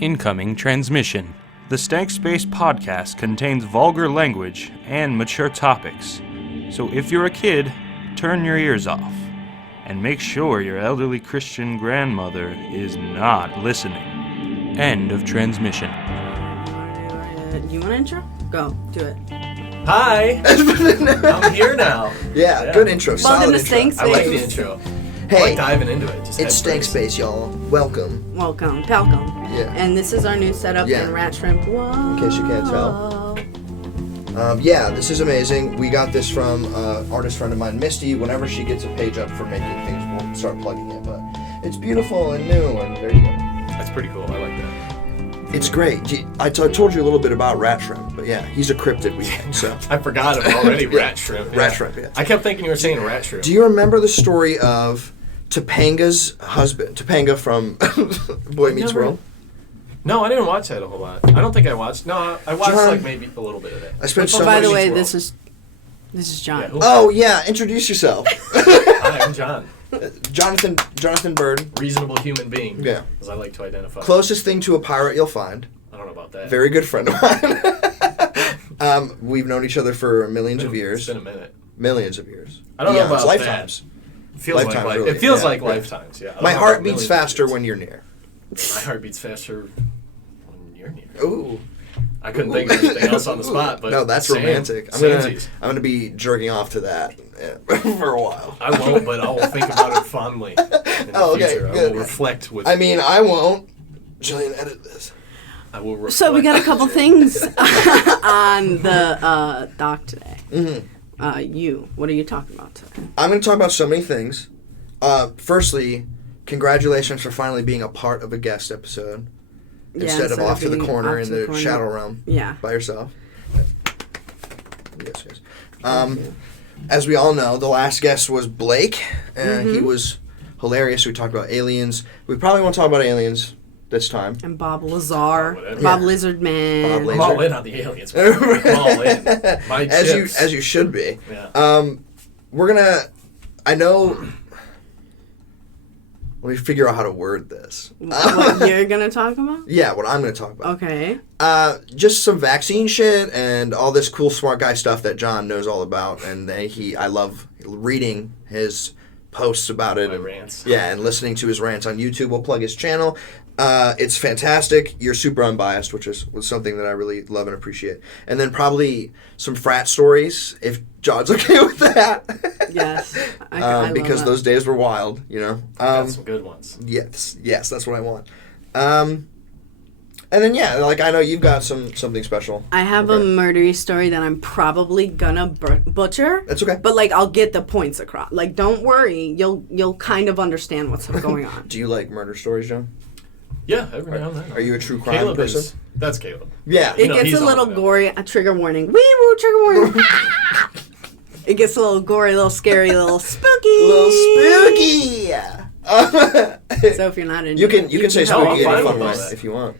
Incoming transmission. The Stank Space podcast contains vulgar language and mature topics. So if you're a kid, turn your ears off. And make sure your elderly Christian grandmother is not listening. End of transmission. Do you want an intro? Go, do it. Hi! I'm here now. Yeah, good intro. Welcome Solid to intro. Stank Space. I like the intro. Hey, I like diving into it. Just it's Stank Space, y'all. Welcome. Welcome. Yeah. And this is our new setup in Rat Shrimp. Whoa. In case you can't tell. Yeah, this is amazing. We got this from an artist friend of mine, Misty. Whenever she gets a page up for making things, we'll start plugging it. But it's beautiful and new, and there you go. That's pretty cool. I like that. It's great. I told you a little bit about Rat Shrimp, but yeah, he's a cryptid weekend, so. I forgot him already. Rat Shrimp. Rat Shrimp, yeah. I kept thinking you were saying Rat Shrimp. Do you remember the story of Topanga's husband? Topanga from Boy Meets World? No, I didn't watch that a whole lot. I don't think I watched. No, I watched John, like maybe a little bit of it. I spent Oh, so by much. the way, this is John. Yeah, Oh yeah, introduce yourself. Hi, I'm John. Jonathon Bird. Reasonable human being. Yeah. As I like to identify. Closest thing to a pirate you'll find. I don't know about that. Very good friend of mine. We've known each other for millions of years. It's been a minute. Millions of years. I don't know about lifetimes. That. Feels Lifetimes, like really. It feels Yeah, like yeah. lifetimes. Yeah. I don't My know heart about beats millions of faster years. when you're near. My heart beats faster when you're near. Ooh. I couldn't think of anything else on the spot, but no, that's same. romantic. I'm gonna be jerking off to that for a while. I won't, but I will think about it fondly in the future. Good. I will reflect with. I mean, I won't. Gillian, edit this. I will reflect. So we got a couple things on the doc today. Mm-hmm. What are you talking about today? I'm going to talk about so many things. Firstly, congratulations for finally being a part of a guest episode. Instead of off to the corner in the shadow realm by yourself. Yes. As we all know, the last guest was Blake, and he was hilarious. We talked about aliens. We probably won't talk about aliens this time. And Bob Lazar, Oh, Bob Lizard Man. Bob I'm all in on the aliens. Man. I'm all in. My chips. As you should be. Yeah. We're gonna. I know. Let me figure out how to word this. What you're gonna talk about? Yeah, what I'm gonna talk about. Okay. Just some vaccine shit and all this cool smart guy stuff that John knows all about, and I love reading his posts about it. My rants. Yeah, and listening to his rants on YouTube. We'll plug his channel. It's fantastic. You're super unbiased, which was something that I really love and appreciate. And then probably some frat stories, if John's okay with that. Yes. I love because that. those days were wild, you know. Got some good ones. Yes, that's what I want. And then I know you've got something special. I have a murdery story that I'm probably gonna butcher. That's okay. But I'll get the points across. Don't worry, you'll kind of understand what's going on. Do you like murder stories, John? Yeah, every now and then. Are you a true crime Caleb person? That's Caleb. Yeah. It gets a little gory. A trigger warning. Wee woo, trigger warning. It gets a little gory, a little scary, a little spooky. So if you're not in, you can say spooky in a fun way that. if you want.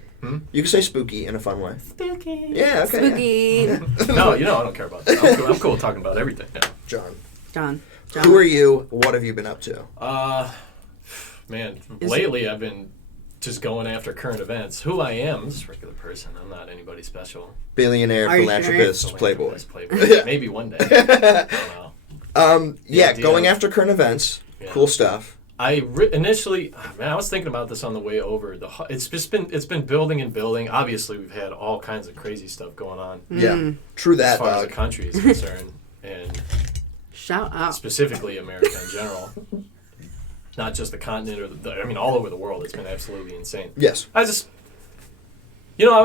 You can say spooky in a fun way. Spooky. Yeah. Okay. Spooky. No, I don't care about that. I'm cool talking about everything. Yeah. John. John. Who are you? What have you been up to? Man, lately I've been just going after current events. Who I am, I'm just a regular person. I'm not anybody special. Billionaire, Are you philanthropist, playboy. Maybe one day. I don't know. Going after current events. Yeah. Cool stuff. Initially, I was thinking about this on the way over. It's been building and building. Obviously, we've had all kinds of crazy stuff going on. Yeah, true that, as far as dog. the country is concerned, and Shout out. specifically America in general. Not just the continent, all over the world. It's been absolutely insane. Yes. I was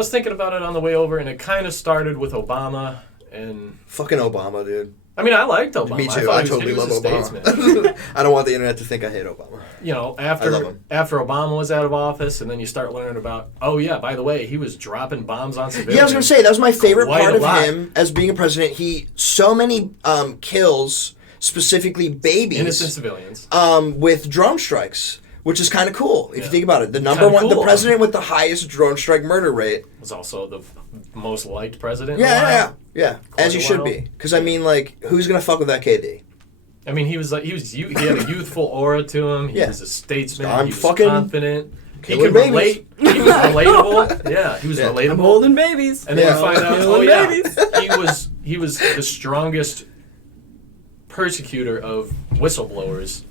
thinking about it on the way over, and it kind of started with Obama, and... Fucking Obama, dude. I liked Obama. Me too. I totally love Obama. Obama. I don't want the internet to think I hate Obama. After I love him. after Obama was out of office, and then you start learning about, by the way, he was dropping bombs on civilians. Yeah, I was going to say, that was my favorite Quite part a of lot. him as being a president. So many kills, specifically babies. Innocent civilians. With drone strikes, which is kind of cool if you think about it. The Cool. president with the highest drone strike murder rate. Was also the most liked president. Yeah. As a you should while. be. Because, who's going to fuck with that KD? He had a youthful aura to him. He was a statesman. He was confident. he could relate. He was relatable. Yeah, he was relatable. I'm holding babies. And then you find out, babies. he was the strongest persecutor of whistleblowers.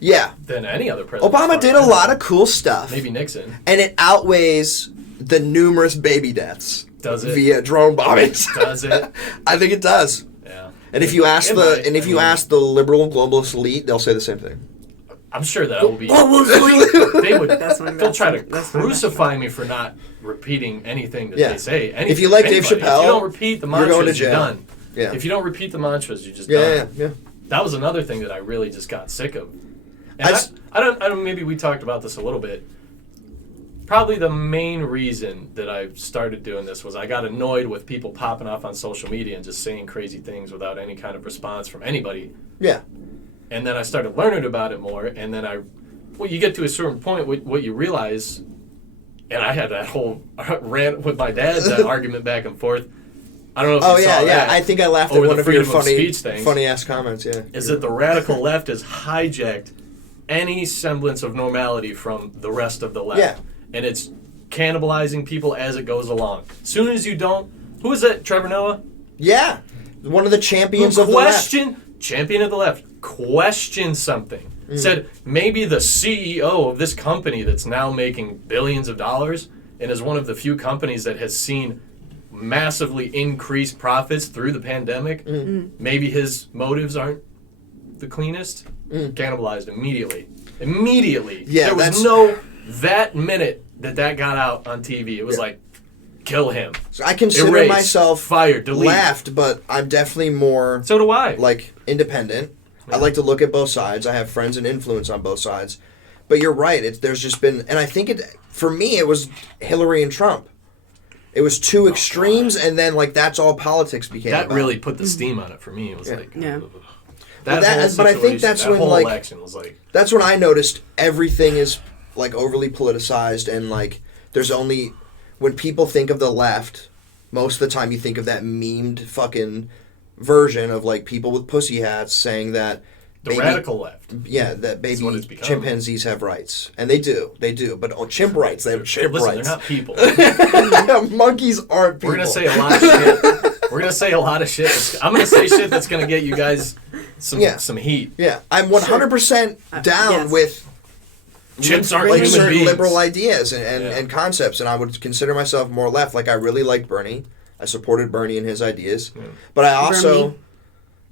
Yeah. Than any other president. Obama did a lot of cool stuff. Maybe Nixon. And it outweighs the numerous baby deaths. Does it? Via drone bombings. Does it? I think it does. Yeah. And if you ask ask the liberal globalist elite, they'll say the same thing. I'm sure that will be. They'll try to crucify me for not repeating anything that they say. If you like Dave Chappelle, if you don't repeat the mantras, you're going to jail. You're done. Yeah. If you don't repeat the mantras, you're just done. Yeah. That was another thing that I really just got sick of. And I don't. Maybe we talked about this a little bit. Probably the main reason that I started doing this was I got annoyed with people popping off on social media and just saying crazy things without any kind of response from anybody. Yeah. And then I started learning about it more, and then you get to a certain point, what you realize, and I had that whole rant with my dad, that argument back and forth. I don't know if you saw that. I think I laughed at one of your funny ass comments, Is that the radical left has hijacked any semblance of normality from the rest of the left. Yeah. And it's cannibalizing people as it goes along. As soon as you don't... Who is that, Trevor Noah? Yeah. One of the champions of the left. Champion of the left. Questioned something. Said, maybe the CEO of this company that's now making billions of dollars and is one of the few companies that has seen massively increased profits through the pandemic, maybe his motives aren't the cleanest. Cannibalized immediately. Yeah, there was that minute that got out on TV, it was like, kill him. So I consider myself fired, delete. Left, but I'm definitely more... So do I. Like, independent. Yeah. I like to look at both sides. I have friends and influence on both sides. But you're right. There's just been... And I think for me, it was Hillary and Trump. It was two extremes, and then, that's all politics became That about. really put the steam on it for me. It was like... Yeah. But I think that's when, election was like... That's when I noticed everything is... overly politicized, and there's only when people think of the left, most of the time you think of that memed fucking version of people with pussy hats saying that radical left. Yeah, that baby chimpanzees have rights, and they do, but chimp rights, they have chimp rights. They're not people. Monkeys aren't people. We're gonna say a lot of shit. We're gonna say a lot of shit. I'm gonna say shit that's gonna get you guys some heat. Yeah, I'm 100% down with. Chimps aren't human certain beings. Liberal ideas and concepts, and I would consider myself more left. I really liked Bernie. I supported Bernie and his ideas, but I also,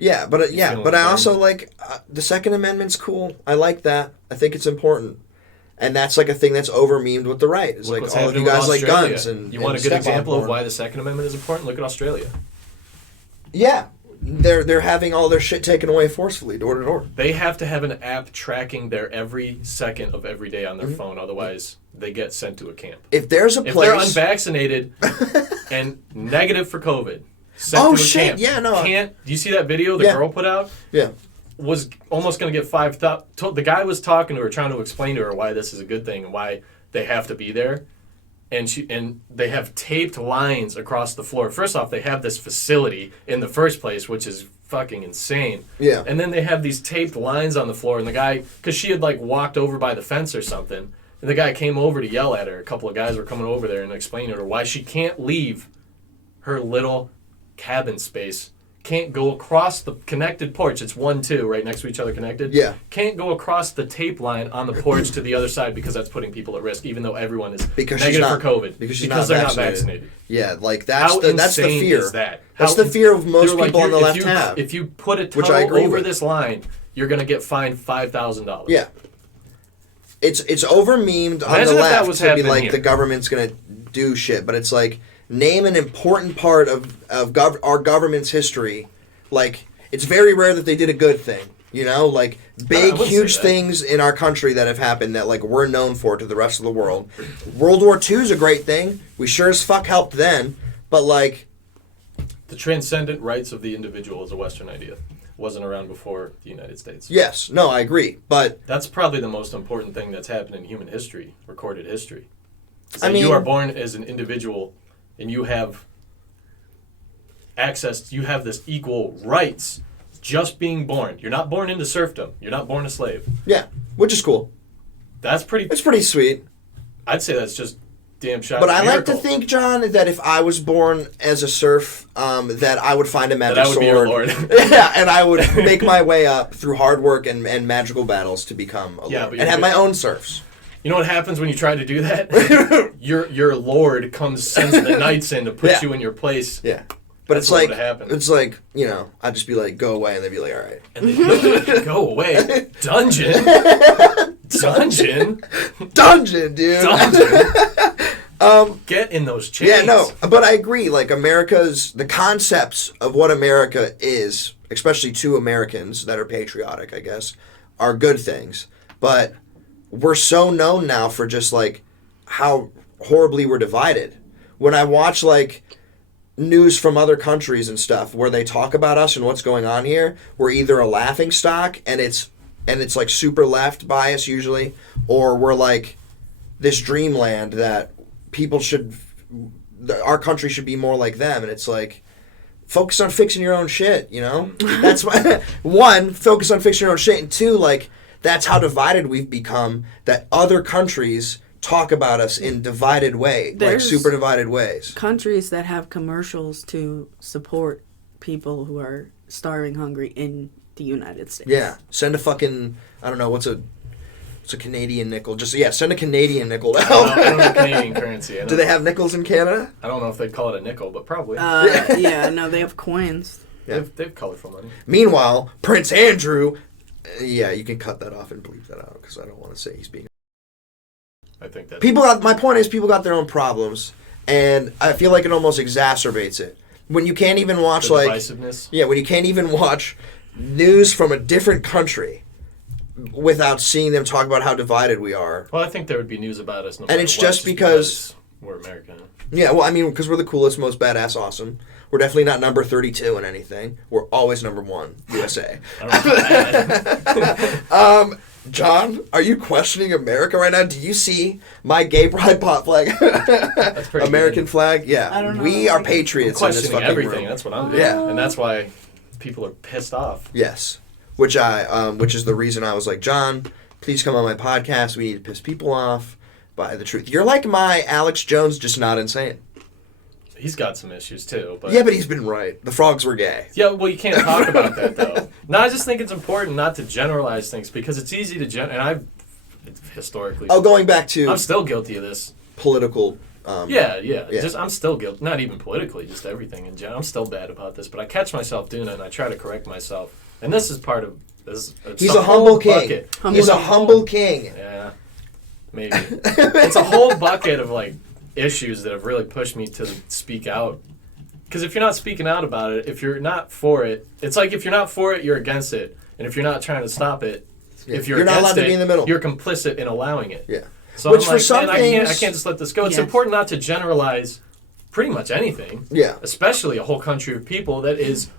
I also like the Second Amendment's cool. I like that. I think it's important, and that's a thing that's over memed with the right. It's all of you guys like guns, and you want a good example of why the Second Amendment is important? Look at Australia. Yeah. They're having all their shit taken away forcefully, door to door. They have to have an app tracking their every second of every day on their phone, otherwise they get sent to a camp. If there's a place... If they're unvaccinated and negative for COVID, sent to a camp. Yeah, no. Do you see that video the girl put out? Yeah. Was almost going to get 5,000... The guy was talking to her, trying to explain to her why this is a good thing and why they have to be there. And they have taped lines across the floor. First off, they have this facility in the first place, which is fucking insane. Yeah. And then they have these taped lines on the floor, and the guy, because she had walked over by the fence or something, and the guy came over to yell at her. A couple of guys were coming over there and explaining to her why she can't leave her little cabin space. Can't go across the connected porch. It's 1-2 right next to each other connected. Yeah. Can't go across the tape line on the porch to the other side because that's putting people at risk, even though everyone is negative for COVID. Because they're not vaccinated. Yeah, that's the fear. Is that? That's the fear of most people on the left have. If you put a tunnel over this line, you're going to get fined $5,000. Yeah. It's over memed on the left to be here. The government's going to do shit, but it's name an important part of our government's history. It's very rare that they did a good thing. Big, huge things in our country that have happened that we're known for to the rest of the world. World War II is a great thing. We sure as fuck helped then, but the transcendent rights of the individual is a Western idea. Wasn't around before the United States. Yes, no, I agree, but that's probably the most important thing that's happened in human history, recorded history. You are born as an individual. And you have access, you have this equal rights just being born. You're not born into serfdom. You're not born a slave. Yeah, which is cool. It's pretty sweet. I'd say that's just damn shot. But I like to miracle. think, John, that if I was born as a serf, that I would find a magic That I would sword. be your lord. Yeah, and I would make my way up through hard work and magical battles to become a lord. but And have my own serfs. You know what happens when you try to do that? your lord sends the knights in to put you in your place. Yeah. But That's it's what like, would happen. it's like, you know, I'd just be like, go away, and they'd be like, all right. And then go away. Dungeon. Dungeon. Dungeon, dude. Dungeon. Get in those chains. Yeah, no, but I agree. Like, the concepts of what America is, especially to Americans that are patriotic, I guess, are good things. But we're so known now for just, like, how horribly we're divided. When I watch, like, news from other countries and stuff where they talk about us and what's going on here, we're either a laughing stock and it's like super left bias usually, or we're like this dreamland that our country should be more like them, and it's like, focus on fixing your own shit, you know? That's why, one, focus on fixing your own shit, and two, like, that's how divided we've become, that other countries talk about us in divided way, like super divided ways. Countries that have commercials to support people who are starving hungry in the United States. Yeah, send a fucking, I don't know, what's a Canadian nickel? Just, yeah, send a Canadian nickel down. I don't know Canadian currency. Do they have nickels in Canada? I don't know if they'd call it a nickel, but probably. Yeah, no, they have coins. Yeah. They have colorful money. Meanwhile, Prince Andrew, yeah, you can cut that off and bleep that out, because I don't want to say he's being... I think that my point is, people got their own problems, and I feel like it almost exacerbates it. When you can't even watch, the like... divisiveness. Yeah, when you can't even watch news from a different country without seeing them talk about how divided we are. Well, I think there would be news about us no And matter it's what, just because we're American. Yeah, well, I mean, because we're the coolest, most badass, awesome. We're definitely not number 32 in anything. We're always number 1, USA. I don't know about that. John, are you questioning America right now? Do you see my gay pride pot flag? That's pretty American good. flag? Yeah. I don't know. We are I'm patriots in this questioning fucking everything. room. That's what I'm doing. Yeah. And that's why people are pissed off. Yes. Which is the reason I was like, John, please come on my podcast. We need to piss people off by the truth. You're like my Alex Jones, just not insane. He's got some issues too. But Yeah, but he's been right. The frogs were gay. yeah, well, you can't talk about that though. No, I just think it's important not to generalize things because it's easy to and I've historically. Oh, going back to I'm still guilty of this. political. Yeah. Yeah. Just I'm still guilty. Not even politically, just everything in general. I'm still bad about this, but I catch myself doing it and I try to correct myself. And this is part of this. He's a humble king. Bucket. He's a humble king. Yeah, maybe. It's a whole bucket of like issues that have really pushed me to speak out. Because if you're not speaking out about it, if you're not for it, it's like if you're not for it, you're against it. And if you're not trying to stop it, Yeah. if you're You're not against allowed to be in the middle. You're complicit in allowing it. Yeah. So Which I'm for like, some man, things- I can't just let this go. It's Yes. important not to generalize pretty much anything. Yeah. Especially a whole country of people that is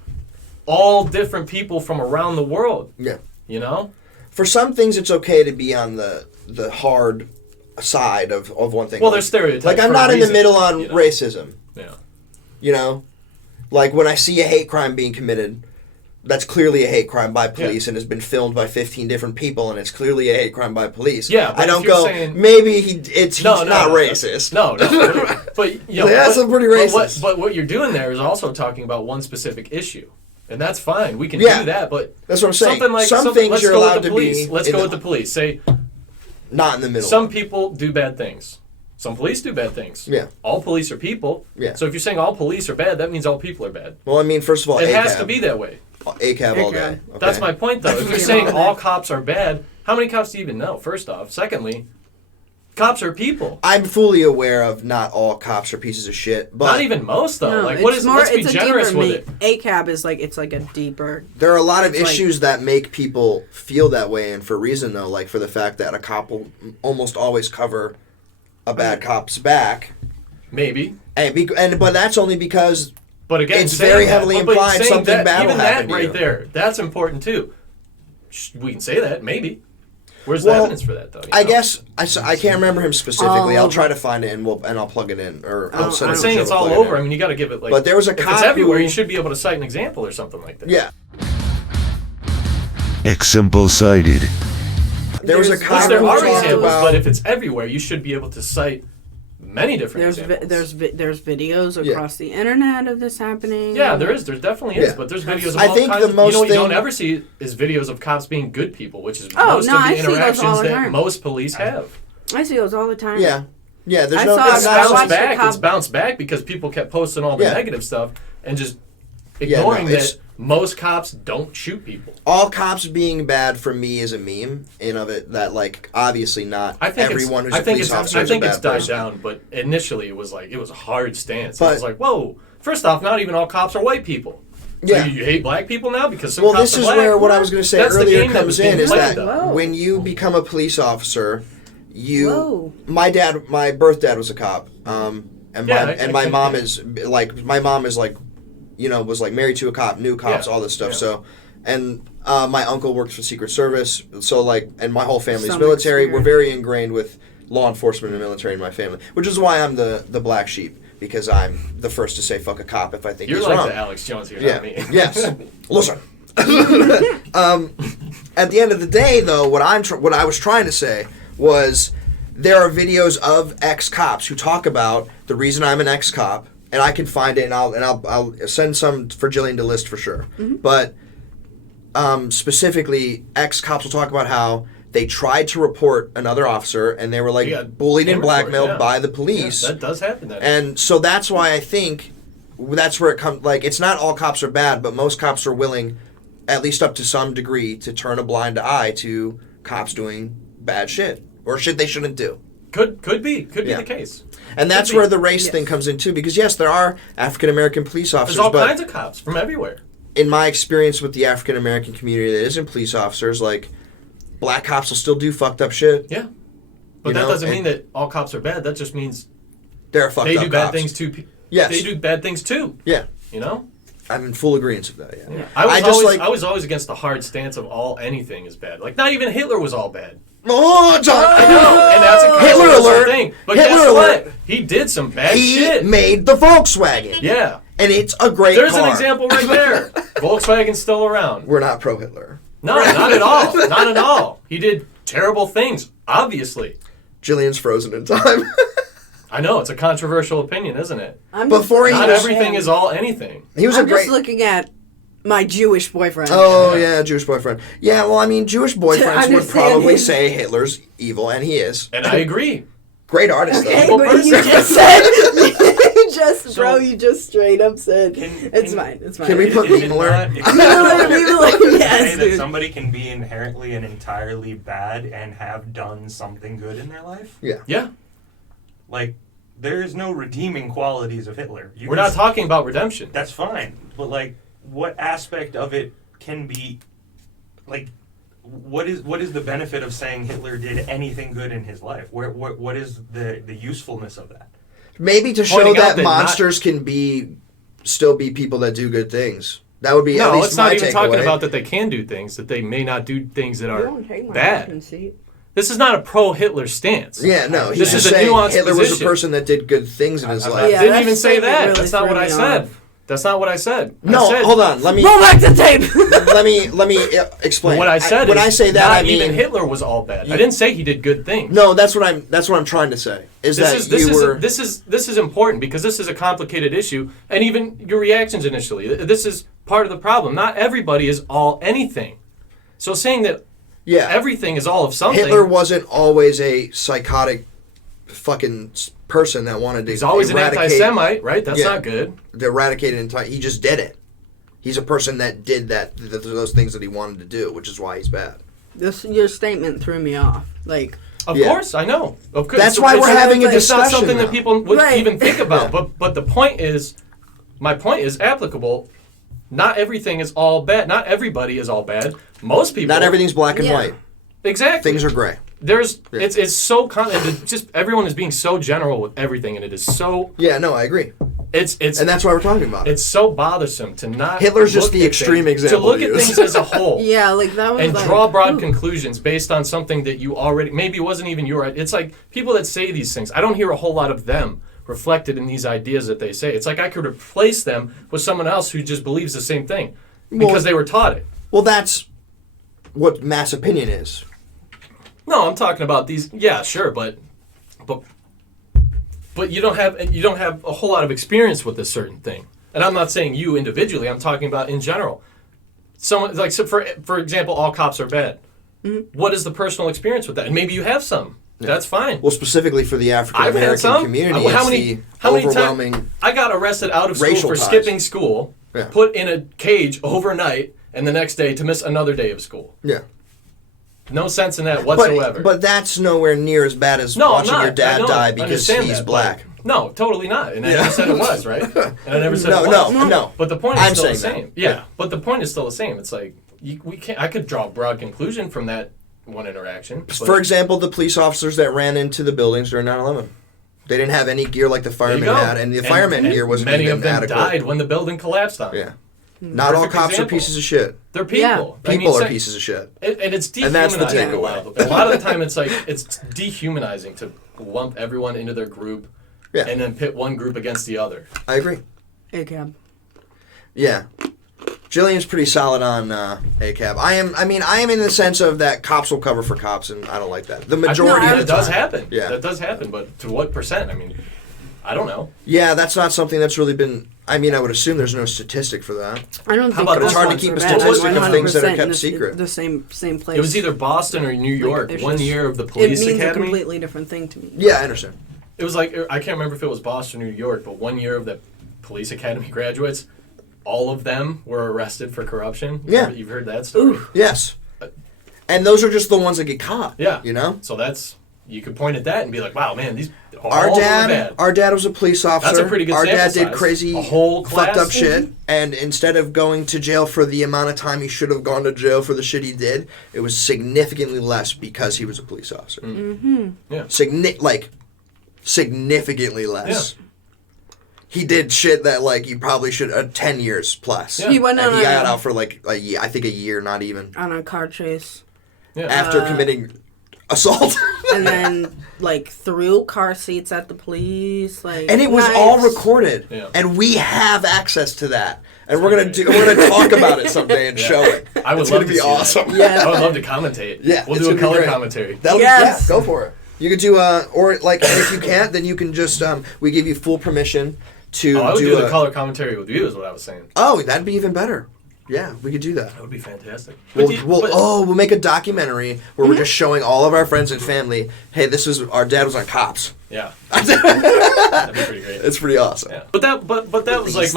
all different people from around the world. Yeah. You know? For some things, it's okay to be on the hard side of one thing. Well, Like- there's stereotypes. Like, I'm for a not in the reason, middle on you know? racism. Yeah. You know? Like, when I see a hate crime being committed, that's clearly a hate crime by police and has been filmed by 15 different people, and it's clearly a hate crime by police. Yeah, but I don't if you're go, saying- maybe he's not racist. No, but you know, Yeah, that's pretty racist. But what you're doing there is also talking about one specific issue, and that's fine. We can Yeah. do that, but That's what I'm saying. something like Some things let's you're go with allowed the to police. be Let's in go the- with the police. Say Not in the middle. some people do bad things. Some police do bad things. Yeah. All police are people. Yeah. So if you're saying all police are bad, that means all people are bad. Well, I mean, first of all, It ACAB. has to be that way. ACAB all day. ACAB. Okay. That's my point, though. If you're Yeah. saying all cops are bad, how many cops do you even know? First off, secondly, cops are people. I'm fully aware of not all cops are pieces of shit, but Not even most, though. No, like, it's what is? more, Let's be it's a generous deeper with it. ACAB is like, it's like a deeper. there are a lot of It's like- issues that make people feel that way, and for a reason though, like for the fact that a cop will almost always cover a bad cop's back, Maybe. but that's only because But again, It's saying very that- heavily but implied saying something that, bad will even happen that to right you. there, that's important too. We can say that, maybe. Where's Well, the evidence for that, though? I guess I can't remember him specifically. All I'll try over. to find it and I'll plug it in or Oh, I'll send I'm it to saying Joe it's to all plug it over. in. I mean, you got to give it like. But there was a if cop it's everywhere, who- you should be able to cite an example or something like that. Yeah. Example cited. There was a There's- cop There who are talked examples, about. but if it's everywhere, you should be able to cite many different examples. There's videos Yeah. across the internet of this happening. Yeah, there is. There definitely is. Yeah. But there's videos of I all think kinds the of... most You know what you don't thing- ever see is videos of cops being good people, which is Oh, most no, of I the see those all interactions the that time. most police have. I see those all the time. Yeah, there's I no. saw- There's It's I not watched bounced the back. cop- It's bounced back because people kept posting all the Yeah. negative stuff and just Yeah, no, ignoring it's- that most cops don't shoot people. all cops being bad for me is a meme in of it that like obviously not I think everyone who's I a think police it's, officer I is think a it's bad died person. down, but initially it was a hard stance. But- It was like, whoa. First off, not even all cops are white people. Yeah. So you hate black people now because some Well, cops this are is black? where what I was going to say That's the earlier game that comes was in being is played, that though. when you become a police officer, Whoa. my birth dad was a cop, and Yeah, my I mom can- is like, was like married to a cop, knew cops, Yeah, all this stuff. yeah. So, and my uncle works for Secret Service, so like, and my whole family's Some military. We're experience. very ingrained with law enforcement and military in my family, which is why I'm the black sheep, because I'm the first to say fuck a cop if I think You're he's like wrong. the Alex Jones here, Yeah. not me. Yes. Listen. At the end of the day, though, what I was trying to say was there are videos of ex-cops who talk about the reason I'm an ex-cop, and I can find it, and I'll send some for Gillian to list for sure. But specifically, ex-cops will talk about how they tried to report another officer, and they were like Yeah, bullied and name reports, blackmailed yeah. by the Yeah, police. that does happen. That And so that's why I think that's where it comes. Like, it's not all cops are bad, but most cops are willing, at least up to some degree, to turn a blind eye to cops doing bad shit or shit they shouldn't do. could be Yeah. the case. And that's Could be. where the race Yes. thing comes in too, because yes, there are African American police officers, There's all but kinds of cops from everywhere. in my experience with the African American community that isn't police officers, like black cops will still do fucked up shit. Yeah. But You that know, doesn't and- mean that all cops are bad. That just means They're fucked they up do bad cops. things too. Yes. They do bad things too. Yeah, You know? I'm in full agreement of that. Yeah. I was always against the hard stance of anything is bad. Like, not even Hitler was all bad. Oh, John! I know, and that's a Hitler controversial alert! thing. But Hitler guess alert! what? He did some bad He shit. made the Volkswagen. Yeah. And it's a great There's car. an example right there. Volkswagen's still around. We're not pro Hitler. No, not at all. Not at all. He did terrible things, obviously. Gillian's frozen in time. I know, it's a controversial opinion, isn't it? Before he Not was, everything is all anything. he was I'm a great. just looking at my Jewish boyfriend. Oh yeah, Jewish boyfriend. Yeah, well, I mean, Jewish boyfriends would understand probably him. say Hitler's evil, and he is. And I agree. Great artist, Okay, though. but you just said, you just straight up said, it's fine. Can we put Is it meme alert? not- if We were like, you yes, say that dude. somebody can be inherently and entirely bad and have done something good in their life? Yeah. Like, there is no redeeming qualities of Hitler. We're not talking about redemption. That's fine, but like, what aspect of it can be, like, what is the benefit of saying Hitler did anything good in his life? What is the usefulness of that? Maybe to show Pointing out that that monsters can still be people that do good things. That would be at No, least it's my not even talking takeaway. about that they can do things, that they may not do things that are Don't take my bad. fucking seat. This is not a pro-Hitler stance. Yeah, no. He's This just is a saying nuanced Hitler was a position. person that did good things in his I- life. Yeah, Didn't that even say statement that. really That's not what threw I me said. off. That's not what I said. No, I said, hold on. Let me Roll back the tape. let me explain. What I said when is I say that, not I mean even Hitler was all bad. I didn't say he did good things. No, that's what I'm trying to say. Is This that is this is important because this is a complicated issue, and even your reactions initially. This is part of the problem. Not everybody is all anything. So saying that yeah. everything is all of something. Hitler wasn't always a psychotic fucking person that wanted to He's always an eradicate- anti-Semite, right? That's Yeah. not good. to eradicate an entire. He just did it. He's a person that did those things that he wanted to do, which is why he's bad. Your statement threw me off. Like, Of Yeah. course, I know. Of course, That's why we're having a It's not discussion something now. that people would Right. even think about. Yeah. But the point is, my point is applicable. Not everything is all bad. Not everybody is all bad. Most people. Not everything's black and Yeah. white. Exactly. Things are gray. There's Yeah. it's so just everyone is being so general with everything, and it is so Yeah, no, I agree, it's and that's why we're talking about it. it's so bothersome to not. Hitler's just look the at extreme things, example to look to at use. things as a whole. yeah, like that was And like, draw broad ooh. conclusions based on something that you already maybe wasn't even your. It's like people that say these things. I don't hear a whole lot of them reflected in these ideas that they say. It's like I could replace them with someone else who just believes the same thing because Well- they were taught it. Well, that's what mass opinion is. No, I'm talking about these. Yeah, sure, but you don't have a whole lot of experience with this certain thing. And I'm not saying you individually. I'm talking about in general. Someone like, so for example, all cops are bad. Mm-hmm. What is the personal experience with that? And maybe you have some. Yeah. That's fine. Well, specifically for the African American community, how many overwhelming. I got arrested out of school for skipping school, put in a cage overnight, and the next day to miss another day of school. Yeah. No sense in that whatsoever. But that's nowhere near as bad as watching your dad die because he's black. No, totally not. And I never said it was, right? And I never said it was. No. But the point is still the same. Yeah. But the point is still the same. It's like, we can't. I could draw a broad conclusion from that one interaction. For example, the police officers that ran into the buildings during 9/11. They didn't have any gear like the firemen had, and the fireman gear wasn't even adequate. Many of them died when the building collapsed on them. Yeah. Not all cops are pieces of shit. They're people. Yeah. People are pieces of shit. And it's dehumanizing. And that's the takeaway. A lot of the time, it's like it's dehumanizing to lump everyone into their group, and then pit one group against the other. I agree. ACAB. Yeah. Gillian's pretty solid on ACAB. I am in the sense of that cops will cover for cops, and I don't like that. The majority of the time. That does happen. Yeah. That does happen, but to what percent? I mean, I don't know. Yeah, that's not something that's really been... I mean, I would assume there's no statistic for that. I don't think it's hard to keep a statistic of things that are kept secret. The same place. It was either Boston or New York. Like, 1 year of the police academy. It means a completely different thing to me. Yeah, I understand. It was like, I can't remember if it was Boston or New York, but 1 year of the police academy graduates, all of them were arrested for corruption. Yeah. You've heard that story? Ooh. Yes. And those are just the ones that get caught. Yeah. You know? So that's... You could point at that and be like, wow, man, these all bad. Our dad was a police officer. That's a pretty good Our dad sample did size. crazy, a whole fucked up class. shit, and instead of going to jail for the amount of time he should have gone to jail for the shit he did, it was significantly less because he was a police officer. Mm-hmm. Yeah. Significantly less. Yeah. He did shit that, like, you probably should... 10 years plus. Yeah. He went on he got out for, like, a year, not even. On a car chase. Yeah. After committing... assault. And then, like, threw car seats at the police, like... And it was all recorded. Yeah. And we have access to that. And we're gonna talk about it someday and show it. I would it's love gonna to be see awesome. That. Yeah. I would love to commentate. Yeah. We'll do a color commentary. Yes. Go for it. You could do or like, and if you can't, then you can just we give you full permission to I would do the color commentary with you is what I was saying. Oh, that'd be even better. Yeah, we could do that. That would be fantastic. We'll make a documentary where we're just showing all of our friends and family, hey, our dad was on Cops. Yeah. That'd be pretty great. It's pretty awesome. Yeah. But that was like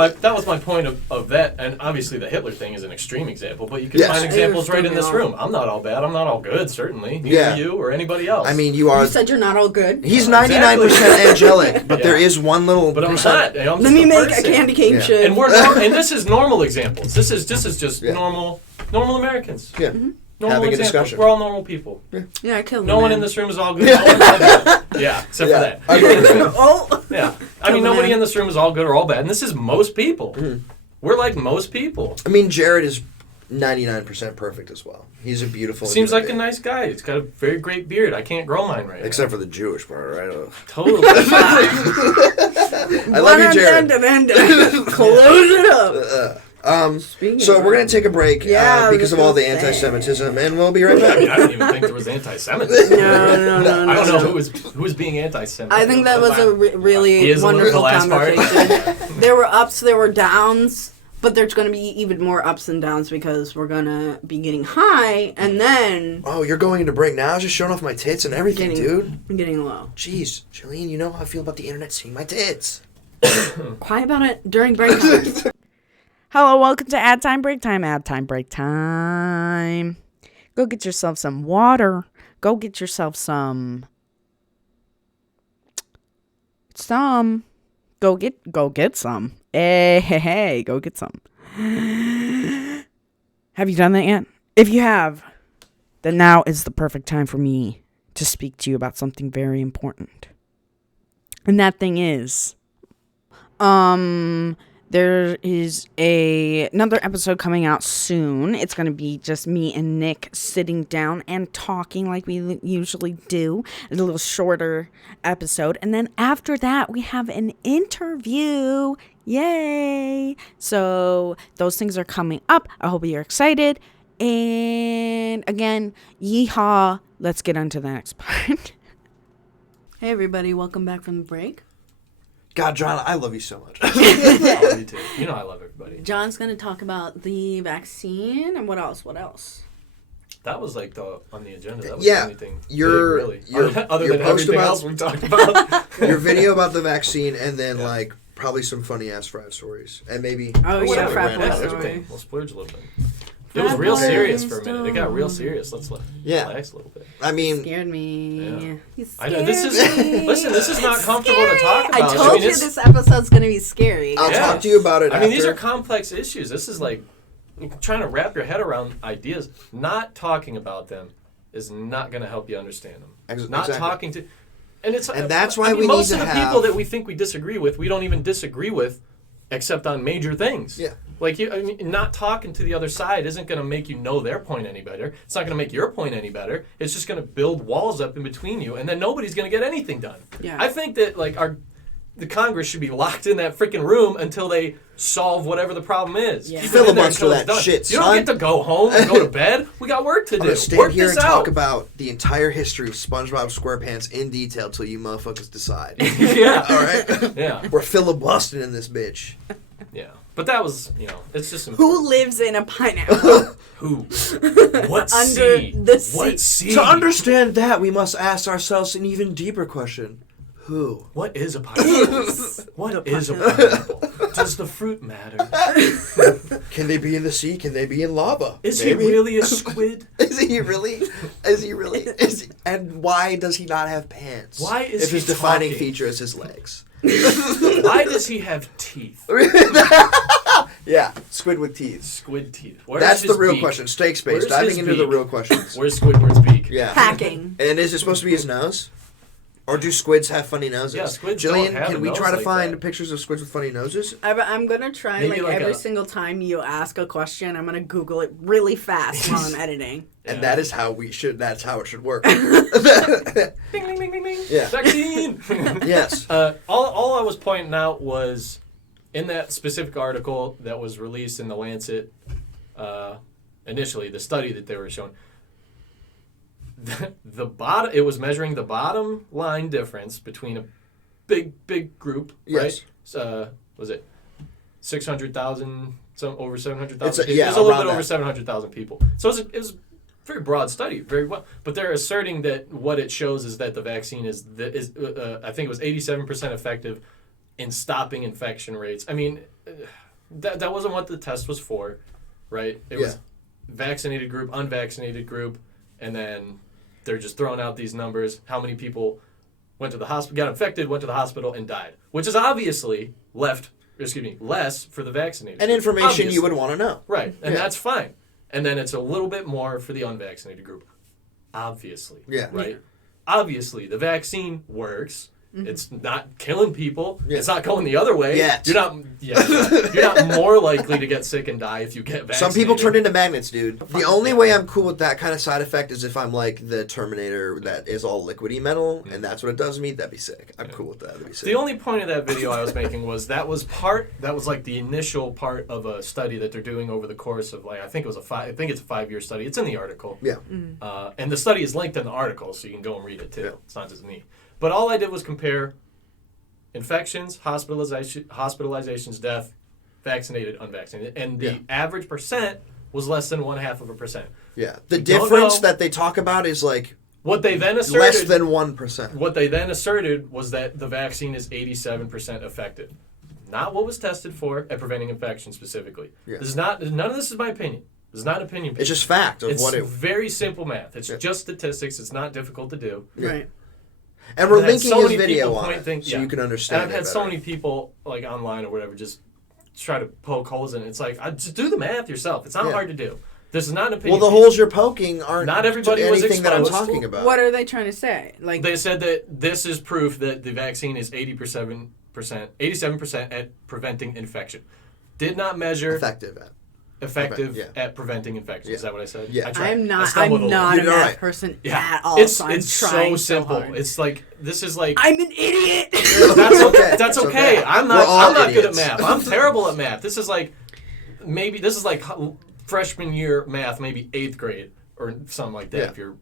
my point of that, and obviously the Hitler thing is an extreme example, but you can find examples right in this room. I'm not all bad, I'm not all good, certainly. Neither are you or anybody else. I mean, you are. You said you're not all good. He's 99% angelic, but there is one little. But I'm not. Let me make a candy cane shit. And and this is normal examples. This is just normal Americans. Yeah. Mm-hmm. Normal having examples. a discussion. We're all normal people. Yeah, I killed No one in this room is all good. Yeah, except for that. Yeah. I mean, nobody in this room is all good or all bad. And this is most people. Mm-hmm. We're like most people. I mean, Jared is 99% perfect as well. He's a beautiful Seems like a nice guy. He's got a very great beard. I can't grow mine right now. Except for the Jewish part, right? Totally. I love you, Jared. Close it up. So we're going to take a break because of all the anti-Semitism, and we'll be right back. I don't even think there was anti-Semitism. No. I don't know who was being anti-Semitic. I think that was a really wonderful conversation. There were ups, there were downs, but there's going to be even more ups and downs because we're going to be getting high, and then... Oh, you're going into break now? I was just showing off my tits and everything, dude. I'm getting low. Jeez, Gillian, you know how I feel about the internet seeing my tits. Quiet about it during break time. Hello, welcome to Ad Time Break Time. Ad Time Break Time. Go get yourself some water. Go get yourself some. Go get some. Hey, go get some. Have you done that yet? If you have, then now is the perfect time for me to speak to you about something very important. And that thing is, there is another episode coming out soon. It's going to be just me and Nick sitting down and talking like we usually do. It's a little shorter episode. And then after that, we have an interview. Yay! So those things are coming up. I hope you're excited. And again, yeehaw. Let's get on to the next part. Hey, everybody. Welcome back from the break. God, John, I love you so much. I love you too. You know I love everybody. John's going to talk about the vaccine and what else? That was like on the agenda. That was Yeah, the only thing your- big, really. your- other your than post everything about- else we talked about. Your video about the vaccine, and then like probably some funny ass frat stories, and maybe Oh, Whatever. yeah, frat ran boy out of story. time. We'll splurge a little bit. It was real Frat boy serious for a minute. It got real serious. Let's Yeah. relax a little bit. I mean, Scared me. Yeah. You I know this is scared me. listen. This is not It's comfortable to scary. talk about. I told you it's- this episode's going to be scary. I'll Yeah. talk to you about it. I mean, these after. are complex issues. This is like trying to wrap your head around ideas. Not talking about them is not going to help you understand them. Not exactly. talking to, and it's that's why I mean, we most need of to the have- people that we think we disagree with, we don't even disagree with, except on major things. Yeah. Like I mean, not talking to the other side isn't going to make you know their point any better. It's not going to make your point any better. It's just going to build walls up in between you, and then nobody's going to get anything done. Yeah. I think that like the Congress should be locked in that freaking room until they solve whatever the problem is. Yeah. Keep them in there Filibuster until it's that done. shit, You don't son. get to go home and go to bed. We got work to I'm do. gonna stand Work here this and out. talk about the entire history of SpongeBob SquarePants in detail till you motherfuckers decide. Yeah. All right, Yeah. we're filibustering in this bitch. Yeah. But that was, it's just Who lives in a pineapple? who? What Under sea? the sea. What sea? To understand that, we must ask ourselves an even deeper question: Who? What is a pineapple? What is a pineapple? Does the fruit matter? Can they be in the sea? Can they be in lava? Is Maybe. he really a squid? Is he really? Is he really? Is he, and why does he not have pants? Why is if he his defining talking? feature is his legs? Why does he have teeth? Yeah, squid with teeth. Squid teeth. Where That's is the his real beak? question. Stank Space, Where's diving his into the beak? real questions. Where's Squidward's beak? Yeah. Packing. And is it supposed to be his nose? Or do squids have funny noses? Yeah, squids Gillian, don't have can a we nose try to like find that. pictures of squids with funny noses? I'm going to try, Maybe like every a- single time you ask a question, I'm going to Google it really fast while I'm editing. And Yeah. that is how we should. That's how it should work. Ding, ding, ding, ding, ding. Yeah. Vaccine. Yes. All I was pointing out was in that specific article that was released in the Lancet, initially the study that they were showing, the bottom, it was measuring the bottom line difference between a big group, Yes. right? Was it 600,000? Some over 700,000. It's a- people? yeah, It was a little around bit over that. 700,000 people. So it was a very broad study, very well. But they're asserting that what it shows is that the vaccine is I think it was 87% effective in stopping infection rates. I mean, that wasn't what the test was for, right? It was vaccinated group, unvaccinated group, and then they're just throwing out these numbers. How many people went to the hospital, got infected, went to the hospital, and died? Which is obviously less for the vaccinated. And group. information Obviously. you would want to know. Right, and Yeah. that's fine. And then it's a little bit more for the unvaccinated group. Obviously. Yeah. Right? Obviously, the vaccine works. It's not killing people. Yeah. It's not going the other way. Yet. You're not more likely to get sick and die if you get vaccinated. Some people turn into magnets, dude. The only way I'm cool with that kind of side effect is if I'm like the Terminator that is all liquidy metal, and that's what it does to me. That'd be sick. I'm cool with that. That'd be sick. The only point of that video I was making was that was like the initial part of a study that they're doing over the course of I think it's a 5-year study. It's in the article. Yeah. And the study is linked in the article, so you can go and read it too. Yeah. It's not just me. But all I did was compare infections, hospitalizations, death, vaccinated, unvaccinated, and the average percent was less than 0.5%. Yeah. The We don't difference know. that they talk about is like What they then asserted less than 1%. What they then asserted was that the vaccine is 87% effective. Not what was tested for at preventing infection specifically. Yeah. This is not. None of this is my opinion. This is not an opinion. It's just fact of It's what it. very simple math. It's Yeah. just statistics. It's not difficult to do. Yeah. Right. And we're I've had linking so his many video people on point it, things- so yeah. you can And understand. I've had it so better. many people online or whatever just try to poke holes in it. It's like just do the math yourself. It's not Yeah. hard to do. This is not an Well, opinion. the piece. holes you're poking aren't Not everybody was anything that I'm exposed. talking about. What are they trying to say? Like, They said that this is proof that the vaccine is 87% at preventing infection. Did not measure effective at? effective Yeah. at preventing infection. Yeah. Is that what I said? Yeah. I tried. I'm I not stumbled a little. math right. person Yeah. at all. It's so I'm so trying simple. hard. It's like this is like I'm an idiot. that's okay. That's It's okay. okay. I'm We're not. all I'm not good at idiots. math. I'm terrible at math. This is like freshman year math, maybe 8th grade or something like that if you're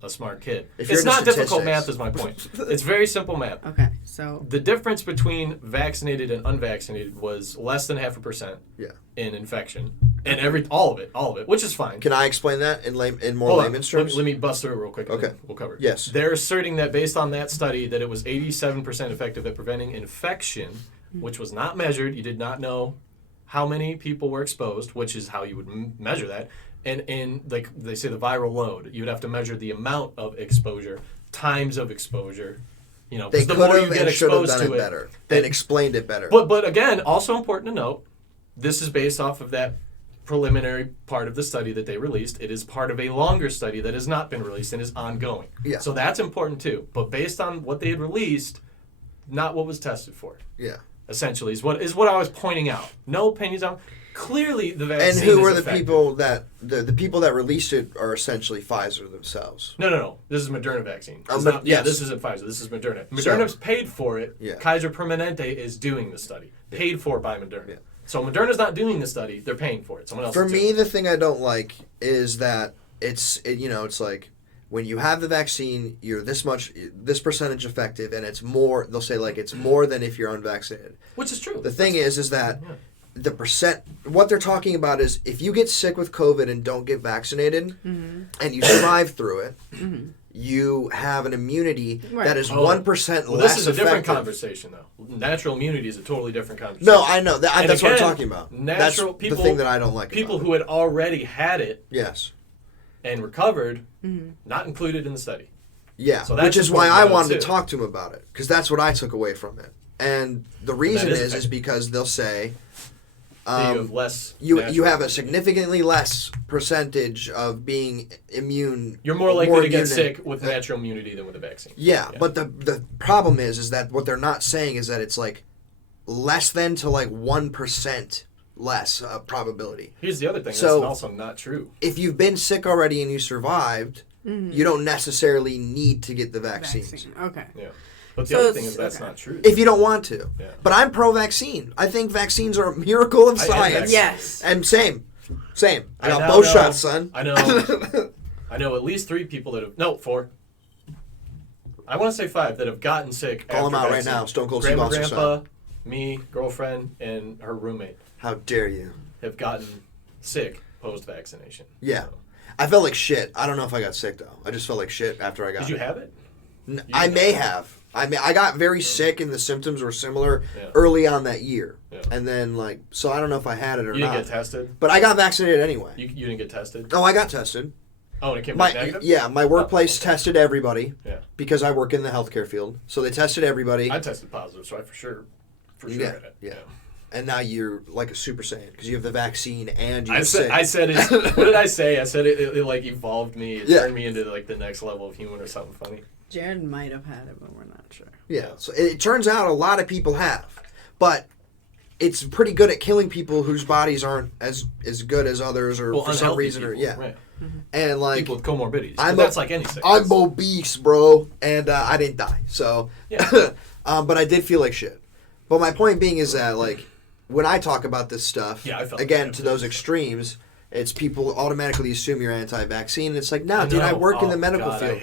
a smart kid. It's not difficult math is my point. It's very simple math. Okay, so the difference between vaccinated and unvaccinated was less than 0.5% in infection. And all of it, which is fine. Can I explain that in more layman's terms? Let me bust through it real quick. Okay. We'll cover it. Yes. They're asserting that based on that study that it was 87% effective at preventing infection, which was not measured. You did not know how many people were exposed, which is how you would measure that. And in, like they say, the viral load, you would have to measure the amount of exposure, times of exposure. You know, they the more you get exposed done to it better and explained it better. But again, also important to note, this is based off of that preliminary part of the study that they released. It is part of a longer study that has not been released and is ongoing. Yeah. So that's important too. But based on what they had released, not what was tested for. Yeah. Essentially, is what I was pointing out. No opinions on. Clearly, the vaccine. And who is were the effective. people that the people that released it are essentially Pfizer themselves? No. This is Moderna vaccine. Yes. Yeah, this isn't Pfizer. This is Moderna. Moderna's paid for it. Yeah. Kaiser Permanente is doing the study, paid for by Moderna. Yeah. So Moderna's not doing the study; they're paying for it. Someone else. For me, the thing I don't like is that it's like when you have the vaccine, you're this percentage effective, and it's more. They'll say like it's more than if you're unvaccinated. Which is true. The thing is that. Yeah. The percent, what they're talking about is if you get sick with COVID and don't get vaccinated and you survive through it, you have an immunity that is 1% less effective. This is a different conversation, though. Natural immunity is a totally different conversation. No, I know. That's what I'm talking about. That's people, the thing that I don't like people about who had already had it and recovered, not included in the study. Yeah, so which is why I wanted to talk to him about it, because that's what I took away from it. And the reason is because they'll say... you have a significantly less percentage of being immune. You're more likely to get sick with natural immunity than with a vaccine. Yeah, but the problem is that what they're not saying is that it's like less than to like 1% less probability. Here's the other thing. That's also not true. If you've been sick already and you survived, you don't necessarily need to get the vaccines. Okay. Yeah. But the other thing is that's not true. If you don't want to. Yeah. But I'm pro-vaccine. I think vaccines are a miracle of science. Yes. And same. I got both shots, son. I know. I know at least 3 people that have... No, 4. I want to say 5 that have gotten sick Call them out vaccine. right now. Stone Cold Grandma, Steve Grandpa, me, girlfriend, and her roommate. How dare you? Have gotten sick post-vaccination. Yeah. So. I felt like shit. I don't know if I got sick, though. I just felt like shit after I got it. Did you have it? I may have. I got very sick and the symptoms were similar early on that year. Yeah. And then, so I don't know if I had it or not. You didn't get tested? But I got vaccinated anyway. You didn't get tested? Oh, I got tested. Oh, and it came back negative? Yeah, my workplace tested everybody. Yeah. Because I work in the healthcare field. So they tested everybody. I tested positive, so I for sure had it. Yeah. And now you're like a Super Saiyan because you have the vaccine and you're sick. I said it. What did I say? I said it like evolved me. It turned me into like the next level of human or something funny. Jared might have had it, but we're not sure. Yeah, so it turns out a lot of people have, but it's pretty good at killing people whose bodies aren't as good as others, or for some reason, people, right. And like people with comorbidities. That's like any sickness. I'm obese, bro, and I didn't die, so but I did feel like shit. But my point being is that like when I talk about this stuff, I felt again to those extremes. It's people automatically assume you're anti-vaccine. It's like, no, dude, I work in the medical field.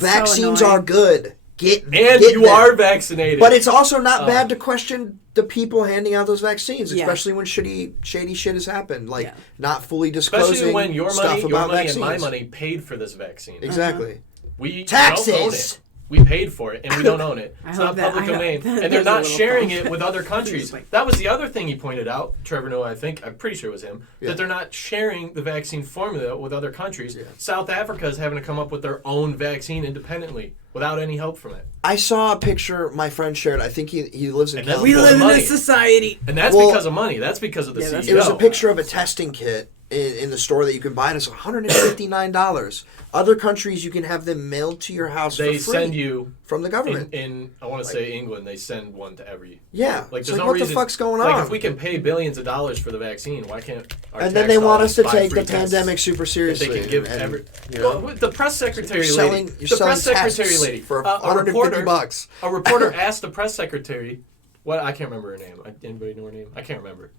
Vaccines are good. You are vaccinated. But it's also not bad to question the people handing out those vaccines, especially when shady shit has happened, like not fully disclosing especially when your stuff money, about vaccines. And my money paid for this vaccine. Exactly. We taxes. Don't own it. We paid for it, and we don't own it. It's not public domain, and they're not sharing it with other countries. That was the other thing he pointed out, Trevor Noah, I'm pretty sure it was him, that they're not sharing the vaccine formula with other countries. Yeah. South Africa is having to come up with their own vaccine independently without any help from it. I saw a picture my friend shared. I think he lives in California. We live in a society. And that's because of money. That's because of the CEO. It was a picture of a testing kit in the store that you can buy, and it's $159. Other countries, you can have them mailed to your house for free. They send you from the government. In I want to say England, they send one to every. Yeah. There's no no what reason, the fuck's going on? Like if we can pay billions of dollars for the vaccine, why can't our and then they want us to take the pandemic super seriously. They can give the press secretary lady. The press secretary lady for $150. A reporter asked the press secretary, I can't remember her name. Anybody know her name? I can't remember.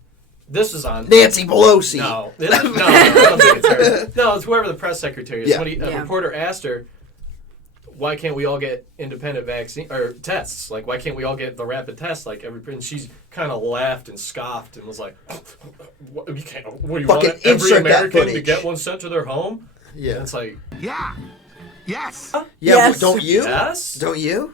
This is on Nancy Pelosi. No, I don't think it's her. No, it's whoever the press secretary is. Yeah. A reporter asked her, why can't we all get independent vaccine or tests? Like, why can't we all get the rapid test? Like and she's kind of laughed and scoffed and was like, "What you can't? What do you want every American to get one sent to their home?" Yeah, and it's like, yeah, yes, yeah. Yes. Don't you? Yes. Don't you?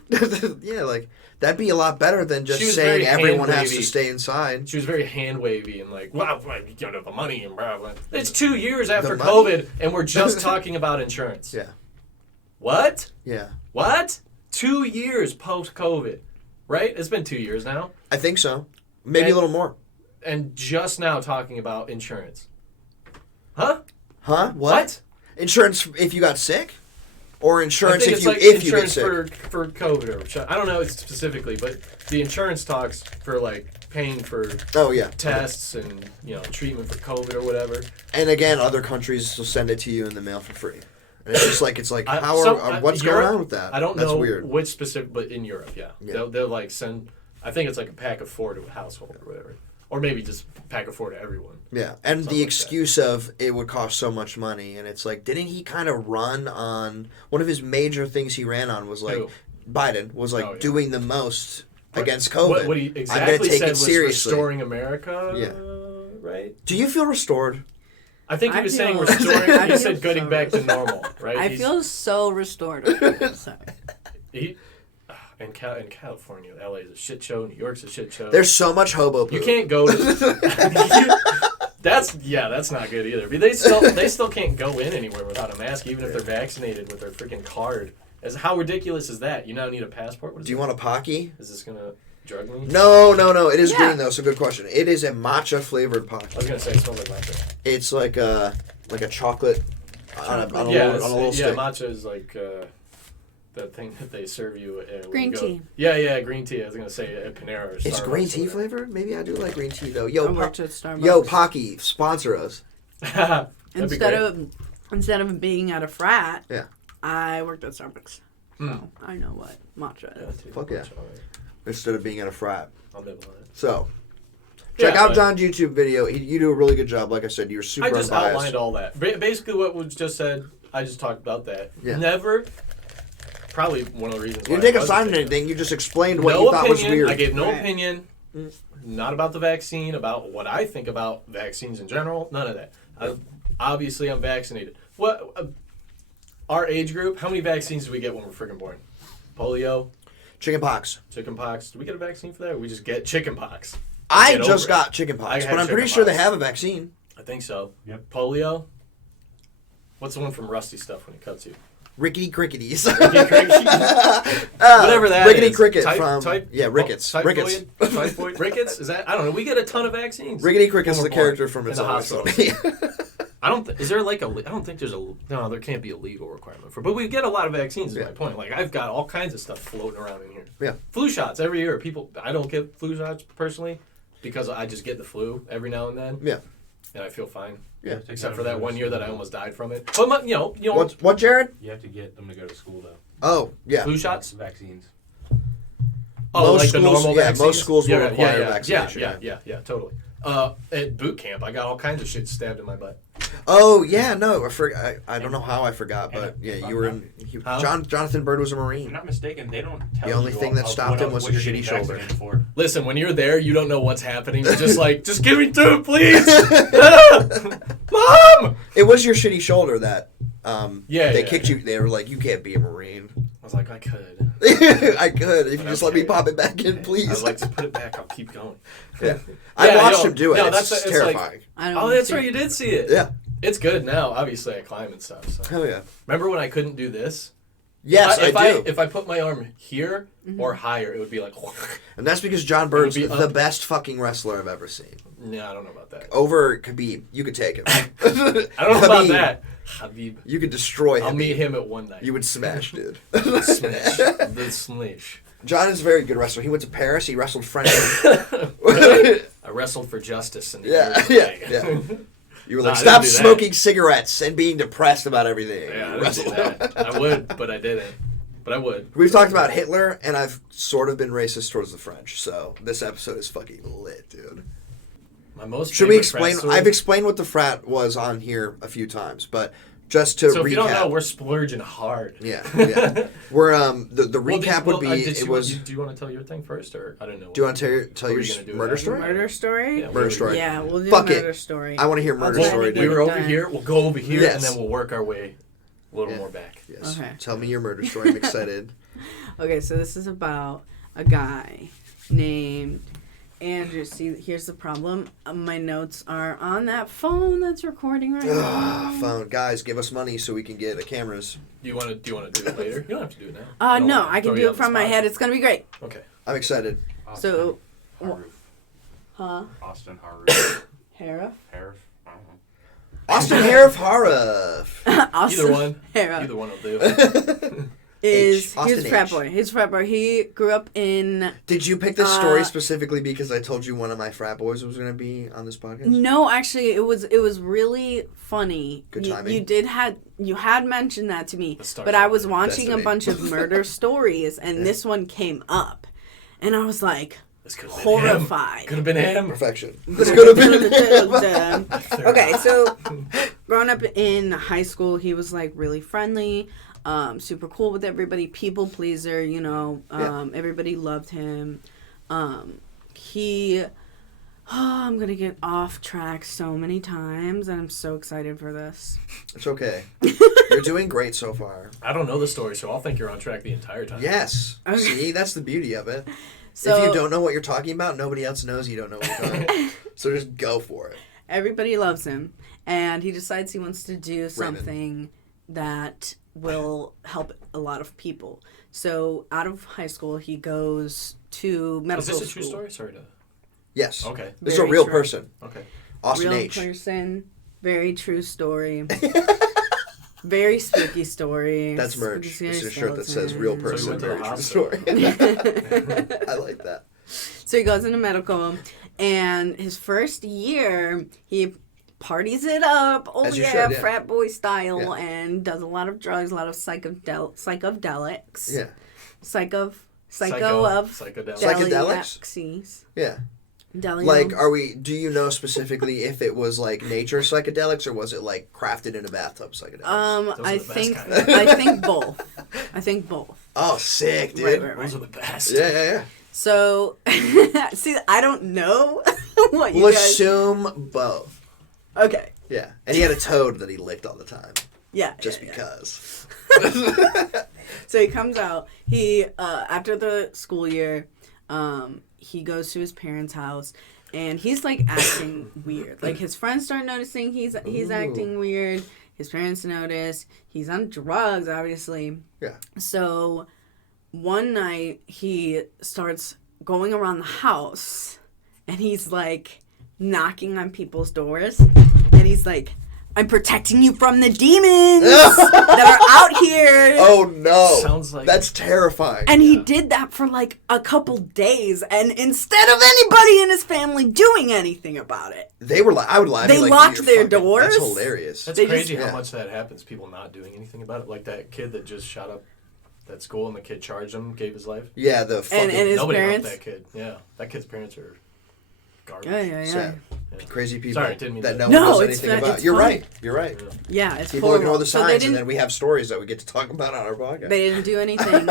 Yeah, like that'd be a lot better than just She was saying very everyone has hand-wavy. to stay inside. She was very hand wavy and like, wow, you don't have the money and blah blah. It's 2 years after money? COVID, and we're just talking about insurance. Yeah. What? Yeah. What? 2 years post-COVID, right? It's been 2 years now. I think so. Maybe a little more. And just now talking about insurance. Huh? Huh? What? Insurance if you got sick? Or insurance if you get sick? For COVID or I don't know specifically, but the insurance talks for like paying for tests and treatment for COVID or whatever. And again, other countries will send it to you in the mail for free. And it's like what's Europe, going on with that? I don't That's know weird. which specific, but in Europe, yeah. They'll like send. I think it's like a pack of 4 to a household or whatever, or maybe just a pack of 4 to everyone. Yeah, and the excuse of it would cost so much money, and it's like, didn't he kind of run on one of his major things he ran on was like Biden was like doing the most against COVID. What he exactly said was restoring America. Yeah, right. Do you feel restored? I think he was saying restoring. He said getting back to normal, right? I feel so restored. In California, LA is a shit show. New York's a shit show. There's so much hobo poop. You can't go to. That's not good either. But they still can't go in anywhere without a mask, even if they're vaccinated with their freaking card. How ridiculous is that? You now need a passport. Do you want a Pocky? Is this gonna drug me? No. It is green though. So good question. It is a matcha flavored Pocky. I was gonna say it smells like matcha. It's like a chocolate on a little stick. Matcha is like. That thing that they serve you green tea. Yeah, green tea. I was gonna say at Panera or Starbucks. It's green tea flavored? Maybe I do like green tea though. Yo, Pocky, sponsor us. Instead of being at a frat, I worked at Starbucks. So I know what matcha is. Fuck yeah. Instead of being at a frat. I'll live on it. So check out John's YouTube video. You do a really good job. Like I said, you're super unbiased. I just outlined all that. Basically what was just said, I just talked about that. Yeah. Never... Probably one of the reasons why you didn't take a side on anything. You just explained what you thought was weird. I gave no opinion, not about the vaccine, about what I think about vaccines in general. None of that. Obviously, I'm vaccinated. What? Our age group, how many vaccines do we get when we're freaking born? Polio? Chickenpox. Chickenpox. Do we get a vaccine for that, or we just get chickenpox? I just got chickenpox, but I'm pretty sure they have a vaccine. I think so. Yep. Polio? What's the one from Rusty Stuff when he cuts you? Rickety cricketies. Whatever that Rickety is. cricket Rickets. Typhoid? Typhoid? Rickets? Is that? I don't know. We get a ton of vaccines. Rickety Cricket's the character from It's Always Sunny. I don't. Is there like a? I don't think there's a. No, there can't be a legal requirement for. But we get a lot of vaccines. Is my point. Like I've got all kinds of stuff floating around in here. Yeah. Flu shots every year. People. I don't get flu shots personally because I just get the flu every now and then. Yeah. And I feel fine. Yeah. Except for that 1 year that I almost died from it. But you know. What, Jared? You have to get them to go to school though. Oh yeah. Flu shots. Vaccines. Oh, like the normal vaccines? Most schools will require vaccination. Yeah, totally. At boot camp, I got all kinds of shit stabbed in my butt. Oh yeah, no, I don't know how I forgot, but yeah, you were in. Jonathon Bird was a Marine. If I'm not mistaken, they don't tell you. The only thing that stopped him was your shitty shoulder. Listen, when you're there, you don't know what's happening. You're just like, just give me 2, please. Mom! It was your shitty shoulder that. They kicked you. They were like, you can't be a Marine. I was like, I could. I could. If you just let me pop it back in, please. I was like, just put it back. I'll keep going. Yeah. I watched him do it. It's terrifying. Like, that's right. You did see it. Yeah. It's good now. Obviously, I climb and stuff. So. Hell yeah. Remember when I couldn't do this? Yes, I do. If I put my arm here or higher, it would be like... And that's because John Bird's the best fucking wrestler I've ever seen. Yeah, I don't know about that. Over Khabib. You could take him. I don't know about that. Habib. You could destroy him. I'll meet him at one night. You would smash, dude. Smash. The smash. John is a very good wrestler. He went to Paris. He wrestled French. I wrestled for justice. Yeah. You were like, stop smoking cigarettes and being depressed about everything. Yeah, I didn't do that. I would, but I didn't. But I would. We've talked about Hitler, and I've sort of been racist towards the French, so this episode is fucking lit, dude. My most Should we favorite explain? frat story- I've explained what the frat was on here a few times, but just to recap. So if you don't know, we're splurging hard. Yeah. We're the recap would be it was. Do you want to tell your thing first, or I don't know? Do you want to tell your murder story? Murder story? Yeah, Murder story. Yeah, we'll do Fuck murder it. story. I want to hear murder I'll story. try to We get were it over done. here. We'll go over here, Yes. and then we'll work our way a little more back. Yes. Okay. Tell me your murder story. I'm excited. Okay, so this is about a guy named Andrew. See, here's the problem. My notes are on that phone that's recording right now. Phone guys, give us money so we can get cameras. Do you want to do it later? You don't have to do it now. No, I can do it from my head. It's gonna be great. Okay. I'm excited. So, Haruf. huh? Austin Haruf. Harif? Harif. I don't know. Austin Harif Harif. Austin Either one. Harif Either one will do. is Austin his frat H. boy. His frat boy. He grew up in. Did you pick this story specifically because I told you one of my frat boys was going to be on this podcast? No, actually, it was really funny. Good timing. You had mentioned that to me, Let's start but I was watching Destiny. a bunch of murder stories, and this one came up, and I was like This could have been horrified. him. Could have been him. Perfection. This could have been. Okay, so growing up in high school, he was like really friendly, super cool with everybody, people pleaser, everybody loved him. I'm gonna get off track so many times, and I'm so excited for this. It's okay. You're doing great so far. I don't know the story, so I'll think you're on track the entire time. Yes. Okay. See, that's the beauty of it. So, if you don't know what you're talking about, nobody else knows you don't know what you're talking about. So just go for it. everybody loves him, and he decides he wants to do something that will help a lot of people. So out of high school, he goes to medical school. Is this a true story? Sorry to... Yes. Okay. This is a Very real true. person. Okay. Austin Real H. person, very true story. Very spooky story. That's merch. Spooky This is a shirt that says real skeleton. So person. you went to the Very true hospital. story. I like that. So he goes into medical, and his first year, he parties it up. Oh, As you yeah, should, yeah. frat boy style, Yeah. and does a lot of drugs, a lot of psychedelics. Yeah. Psychedelics. Psychedelics. Yeah. Delium. Like, do you know specifically if it was like nature psychedelics or was it like crafted in a bathtub psychedelics? Those I are the best think kind. I think both. I think both. Oh, sick, dude. Right. Those are the best. Yeah. So, see, I don't know what you We'll guys. assume both. Okay. Yeah. And he had a toad that he licked all the time. Yeah. Just yeah. because. So he comes out. He after the school year, he goes to his parents' house, and he's like acting weird. Like his friends start noticing he's acting weird. His parents notice he's on drugs, obviously. Yeah. So one night he starts going around the house, and he's like knocking on people's doors, and he's like, I'm protecting you from the demons that are out here. Oh no. Sounds like... That's terrifying. And he did that for like a couple days, and instead of anybody in his family doing anything about it, They were like, I would lie. They like, locked you're their fucking- doors? That's hilarious. That's They crazy just- how Yeah. much that happens. People not doing anything about it. Like that kid that just shot up that school and the kid charged him, gave his life. Yeah, the fucking and his Nobody parents. helped that kid. Yeah. That kid's parents are garbage. Yeah. sad. Crazy people Sorry, didn't mean that to- no one No, knows it's anything fa- about. it's You're fine. right. You're right. Yeah, it's People horrible. ignore the So they signs, and didn't- then we have stories that we get to talk about on our podcast. They didn't do anything.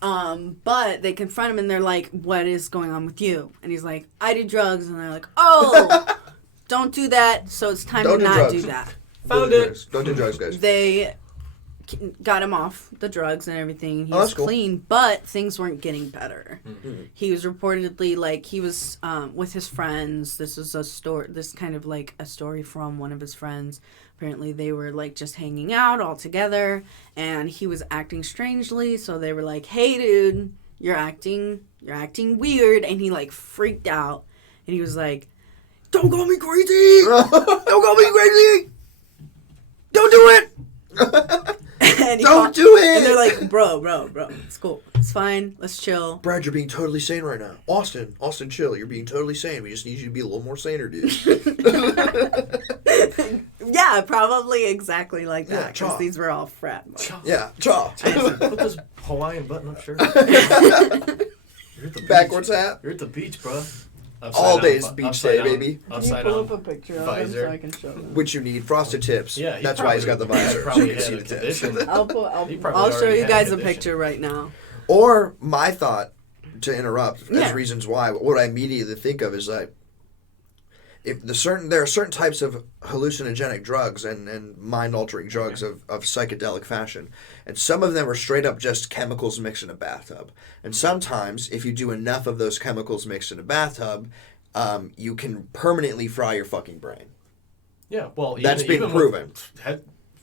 But they confront him, and they're like, "What is going on with you?" And he's like, "I do drugs." And they're like, "Oh, don't do that." So it's time Don't to do not drugs. do that. Don't do drugs. Don't do drugs, guys. They got him off the drugs and everything. He Oh, was that's cool. clean, but things weren't getting better. Mm-hmm. He was reportedly like he was with his friends. This was a story. This kind of like a story from one of his friends. Apparently, they were like just hanging out all together, and he was acting strangely. So they were like, "Hey, dude, you're acting weird," and he like freaked out, and he was like, "Don't call me crazy! Don't call me crazy! Don't do it!" And Don't do it! And they're like, bro, it's cool. It's fine. Let's chill. Brad, you're being totally sane right now. Austin, chill. You're being totally sane. We just need you to be a little more saner, dude. Yeah, probably exactly like Yeah, that. Because cha. these were all frat boys. Yeah, chaw. Put this Hawaiian button-up shirt. You're at the Backwards beach. hat. You're at the beach, bro. All down days vi- beach upside day, down- baby. Can you Upside pull up down a picture of him visor. so I can show them? Which you need frosted tips. Yeah, That's why he's got the visor. Probably You can had see a the tips. condition. I'll He probably I'll show already you had guys a condition. picture right now. Or my thought, to interrupt, Yeah. as reasons why, what I immediately think of is like, if there are certain types of hallucinogenic drugs and mind-altering drugs of psychedelic fashion, and some of them are straight up just chemicals mixed in a bathtub. And sometimes, if you do enough of those chemicals mixed in a bathtub, you can permanently fry your fucking brain. Yeah, well, That's been even proven.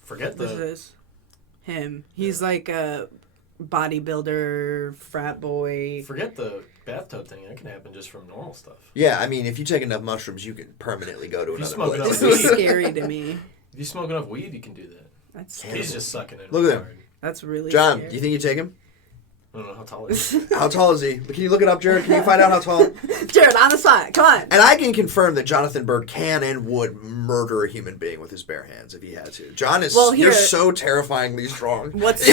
Forget This the. is him. He's like a bodybuilder, frat boy. Forget the bathtub thing. That can happen just from normal stuff. Yeah, I mean, if you take enough mushrooms, you can permanently go to If you another smoke place. This is scary to me. If you smoke enough weed, you can do that. That's He's just sucking it. Look at him. hard. that's really John, scary. do you think you take him? I don't know how tall is he. How tall is he? Can you look it up, Jared? Can you find out how tall? Jared, on the spot. Come on. And I can confirm that Jonathon Bird can and would murder a human being with his bare hands if he had to. John is Well, you're here- so terrifyingly strong. What's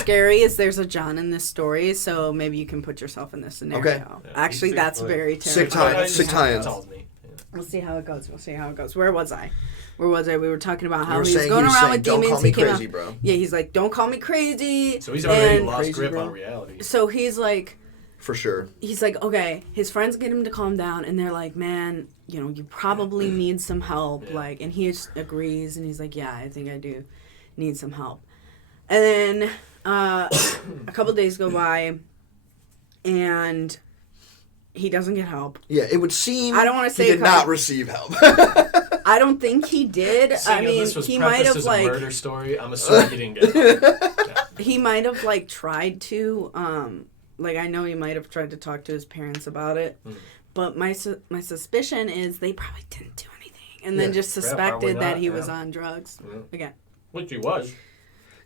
scary is there's a John in this story, so maybe you can put yourself in this scenario. Okay. Yeah, Actually, he's that's 6 foot. very Sick terrifying. tie- sick tie-ins. Tall as me. Yeah. We'll see how it goes. Where was I? We were talking about You how were he was saying going around with don't demons. call me He came crazy, out. bro. Yeah, he's like, don't call me crazy. So he's already And lost Crazy, grip bro. on reality. so he's like, For sure. okay, his friends get him to calm down, and they're like, man, you probably need some help. Yeah. Like, and he just agrees, and he's like, yeah, I think I do need some help. And then a couple days go by, and he doesn't get help. Yeah, it would seem I don't wanna say he did a couple- not receive help. I don't think he did. Seeing I as mean, this was he might prefaced have as like a murder story. I'm assuming he didn't get help. he might have like tried to like I know he might have tried to talk to his parents about it, but my suspicion is they probably didn't do anything and then Yeah. just Yeah, suspected probably that not, he was yeah. on drugs Yeah. again. Which he was.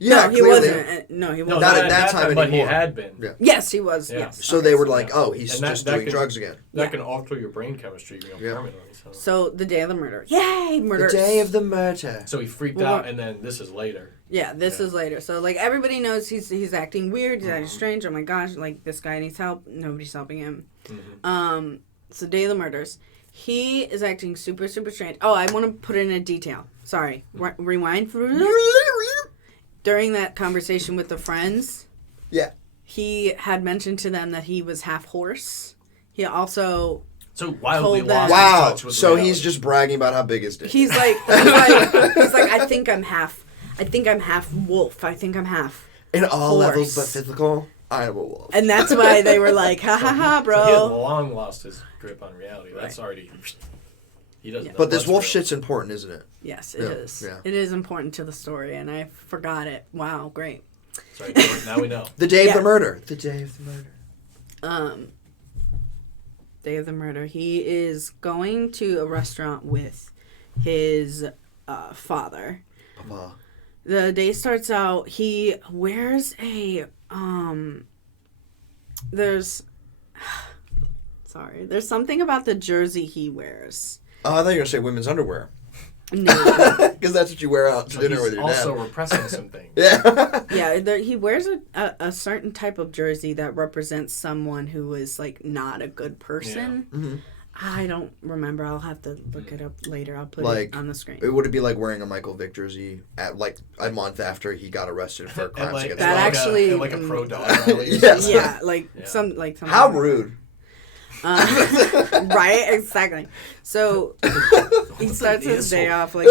Yeah, no, he clearly. wasn't. No, he No, wasn't. Not at that time but he anymore. had been. Yeah. Yes, he was. Yeah. Yes. So Okay, they were so- like, oh, he's And that- just that doing could- drugs again. That Yeah. can alter your brain chemistry Yeah. permanently. So the day of the murder. Yay, murder. The day of the murder. So he freaked Well, out, and then this is later. Yeah, this Yeah. is later. So like everybody knows he's acting weird, he's acting strange. Oh my gosh, like this guy needs help. Nobody's helping him. So day of the murders, he is acting super strange. Oh, I want to put in a detail. Sorry, rewind. During that conversation with the friends, Yeah. he had mentioned to them that he was half horse. He also So wildly Told them- lost his Wow. touch with So reality. he's just bragging about how big his dick. he's like I think I'm half wolf. I think I'm half. In all horse. levels but physical, I am a wolf. And that's why they were like, ha ha ha, So he had bro. long lost his grip on reality. That's already. He doesn't. know But this what's wolf real. shit's important, isn't it? Yes, it Yeah, is. yeah. It is important to the story, and I forgot it. Wow, great. Sorry, now we know. The day Yeah. of the murder. The day of the murder. Day of the murder. He is going to a restaurant with his father. Papa. The day starts out. He wears a There's There's something about the jersey he wears. Oh, I thought you were going to say women's underwear. No. Because that's what you wear out to So dinner he's with your also dad. repressing some things. Yeah. Yeah, he wears a certain type of jersey that represents someone who is like not a good person. Yeah. Mhm. I don't remember. I'll have to look it up later. I'll put Like, it on the screen. Would it be like wearing a Michael Vick jersey at like a month after he got arrested for crimes like, against That dogs? actually- like a pro dog rally. or Yes. something. Yeah, like Yeah. some How rude. right, exactly. So he starts an his day insult. off like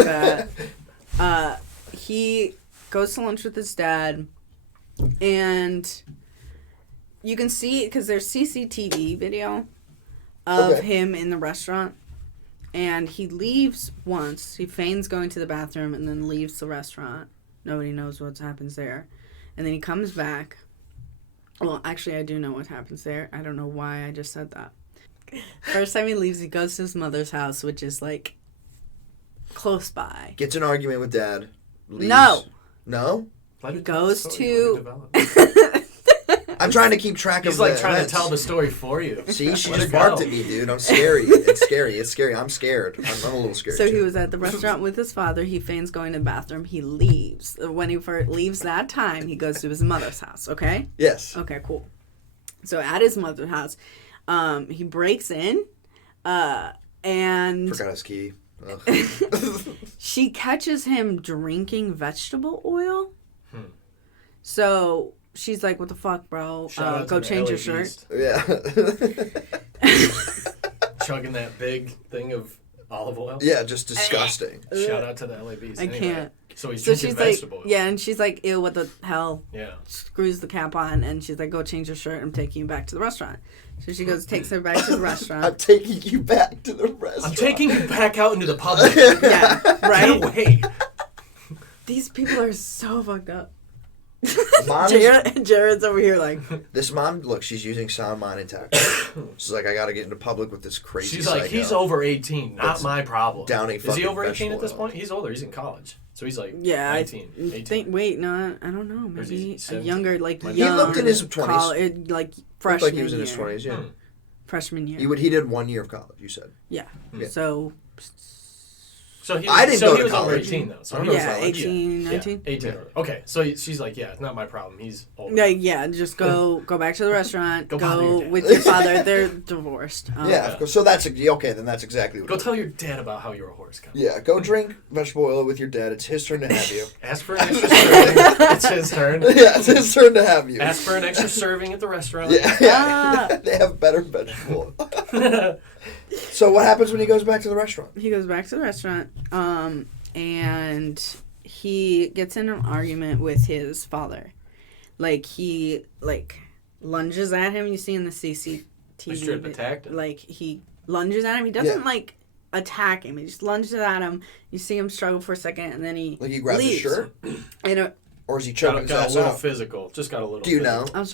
that. He goes to lunch with his dad, and you can see because there's CCTV video of Okay. him in the restaurant, and he leaves once. He feigns going to the bathroom and then leaves the restaurant. Nobody knows what happens there, and then he comes back. Well, actually, I do know what happens there. I don't know why I just said that. First time he leaves, he goes to his mother's house, which is, like, close by. Gets an argument with dad. Leaves. No. No? Let He it tell the goes story, to- let it develop. I'm trying to keep track He's of like the trying events. to tell the story for you. See, she Let just it barked go. at me, dude. I'm scary. It's scary. It's scary. I'm scared. I'm a little scared. So he too. was at the restaurant with his father. He feigns going to the bathroom. He leaves. When he first leaves that time, he goes to his mother's house, okay? Yes. Okay, cool. So at his mother's house, He breaks in, and Forgot his key. Ugh. she catches him drinking vegetable oil. So she's like, "What the fuck, bro? Shout out Go to the change LA your shirt." Beast. Yeah. Chugging that big thing of olive oil. Yeah, just disgusting. Shout out to the LA Beast. I Anyway, can't. So he's So drinking she's like, vegetable oil. yeah, and she's like, "Ew, what the hell?" Yeah. Screws the cap on, and she's like, "Go change your shirt. I'm taking you back to the restaurant." So she goes, takes her back to the restaurant. I'm taking you back to the restaurant. I'm taking you back out into the public. Yeah, right. Get away. These people are so fucked up. Mom is, Jared's over here like, this mom, look, she's using sound mind and tact. She's like, I gotta get into public with this crazy She's like, psycho. he's over 18, not That's my problem. downing Is he fucking over 18 at vegetable this oil. point? He's older. He's in college. So he's like yeah, 19, I 18. think. Wait, no, I don't know. Or is Maybe he a 17? younger, like He young. looked in his 20s. Like Looked freshman like he was in his year. 20s, yeah. Freshman year. He did 1 year of college, you said. Yeah. Yeah. So. So he, I didn't so go he to was over college. 18 though. So I he don't was know Yeah, if I 18, yeah, 19. 18. Okay, so she's like, yeah, it's not my problem. He's older. Yeah, just go back to the restaurant. Go bother your Go dad. with your father. They're divorced. Yeah, of course. So that's okay. Then that's exactly what. Go it is. tell your dad about how you're a horse cow. Yeah, go drink vegetable oil with your dad. It's his turn to have you. Ask for an extra serving. It's his turn. Yeah, it's his turn to have you. Ask for an extra serving at the restaurant. Yeah. They have better vegetable oil. So what happens when he goes back to the restaurant? He goes back to the restaurant, and he gets in an argument with his father. Like, he, lunges at him. You see in the CCTV. He straight up attacked him. Like, he lunges at him. He doesn't, Yeah. attack him. He just lunges at him. You see him struggle for a second, and then he Like he grabs his leaves. shirt, And or is he choking his Got ass a little out? physical. Just got a little Do you physical. know? I'll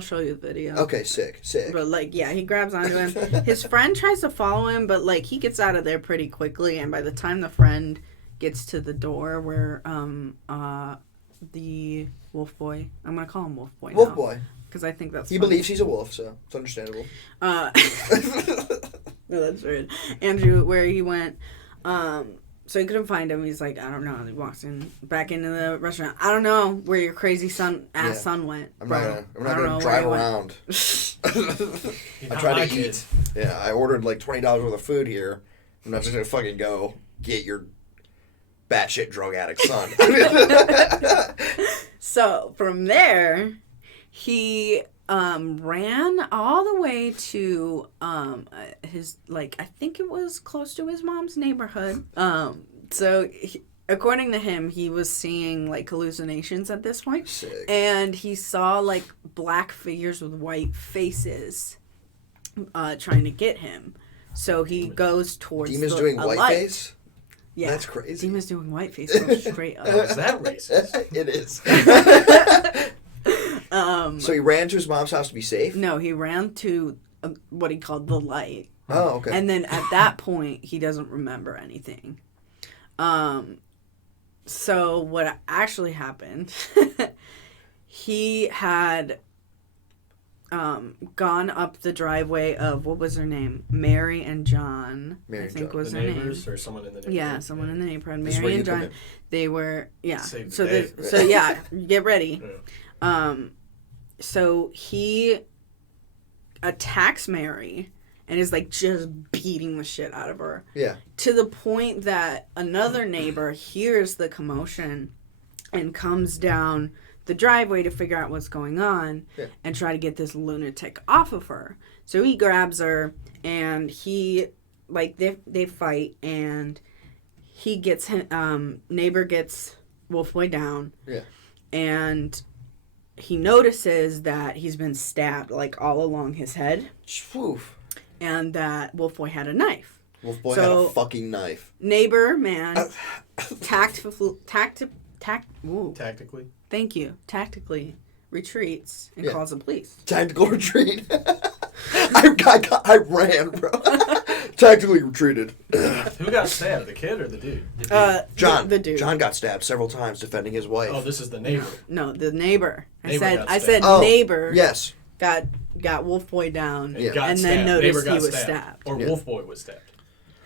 show you the video. Okay, sick. But, yeah, he grabs onto him. His friend tries to follow him, but, he gets out of there pretty quickly. And by the time the friend gets to the door where, the wolf boy, I'm going to call him wolf boy Wolf now, boy. because I think that's He funny. believes he's a wolf, so it's understandable. No, that's weird. Andrew, where he went, so he couldn't find him. He's like, I don't know. He walks back into the restaurant. I don't know where your crazy son went. I'm bro. not I don't know gonna where drive he went." around. You're I not try my to kid. eat. Yeah, I ordered like $20 worth of food here. I'm not just gonna fucking go get your batshit drug addict son. So from there, he ran all the way to his, I think it was close to his mom's neighborhood. According to him, he was seeing hallucinations at this point. Sick. And he saw black figures with white faces trying to get him. So he goes towards Demons a doing light. whiteface? Yeah, That's crazy. Demons doing whiteface. Go straight How is up. that racist? It is. So he ran to his mom's house to be safe? No, he ran to what he called the light. Oh, okay. And then at that point, he doesn't remember anything. So what actually happened, he had gone up the driveway of, what was her name? Mary and John, Mary I and think John. was The their name. neighbors or someone in the neighborhood? Yeah, someone in the neighborhood. This is where Mary you and come John, in. they were, yeah. Save the So day. get ready. Yeah. So he attacks Mary and is just beating the shit out of her. Yeah. To the point that another neighbor hears the commotion and comes down the driveway to figure out what's going on and try to get this lunatic off of her. So he grabs her and he, they fight, and he gets, neighbor gets Wolf Boy down. Yeah. And he notices that he's been stabbed all along his head, Oof. and that Wolf Boy had a knife. Wolf boy had a fucking knife. Neighbor man Tactically. tactically retreats and Yeah. calls the police. Tactical retreat. I ran, bro. Tactically retreated. Who got stabbed? The kid or the dude? John. the dude. John got stabbed several times defending his wife. Oh, this is the neighbor. No, the neighbor. Neighbor got I stabbed. said Oh, neighbor. Yes. Got Wolf Boy down, Yeah. Got and stabbed. then Neighbor noticed got he was stabbed. stabbed. Or Yeah. Wolf Boy was stabbed.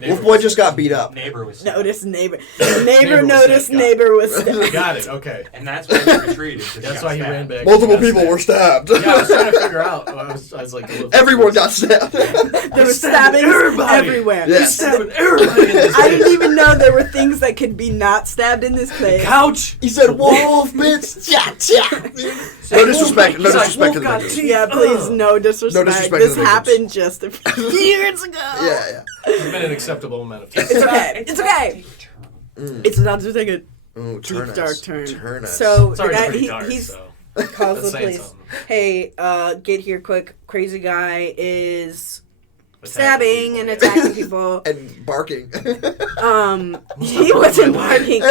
Neighbor Wolf Boy was just got beat up. Neighbor was Notice neighbor. Neighbor Neighbor was noticed stabbed. neighbor was stabbed. Got it. Okay. And that's why he retreated. That's why he ran back. Multiple Got people stabbed. were stabbed. Yeah, I was trying to figure out. I was like, Everyone got stabbed. There were stabbing stabbings everybody. everywhere. Yeah. He's stabbing everybody in this I didn't even know there were things that could be not stabbed in this place. couch. He said, "Wolf, bitch." No disrespect. No disrespect to the victims. Yeah, please, no disrespect. No disrespect to This the victims. happened just a few years ago. Yeah. It's been an acceptable amount of time. It's okay. It's okay. It's not to take a Ooh, deep dark turn. Turn us. So It's the already guy, pretty dark, he's so calls that's the saying police. something. Hey, get here quick. Crazy guy is Attacking stabbing people, and yeah. attacking people. and barking. He wasn't barking.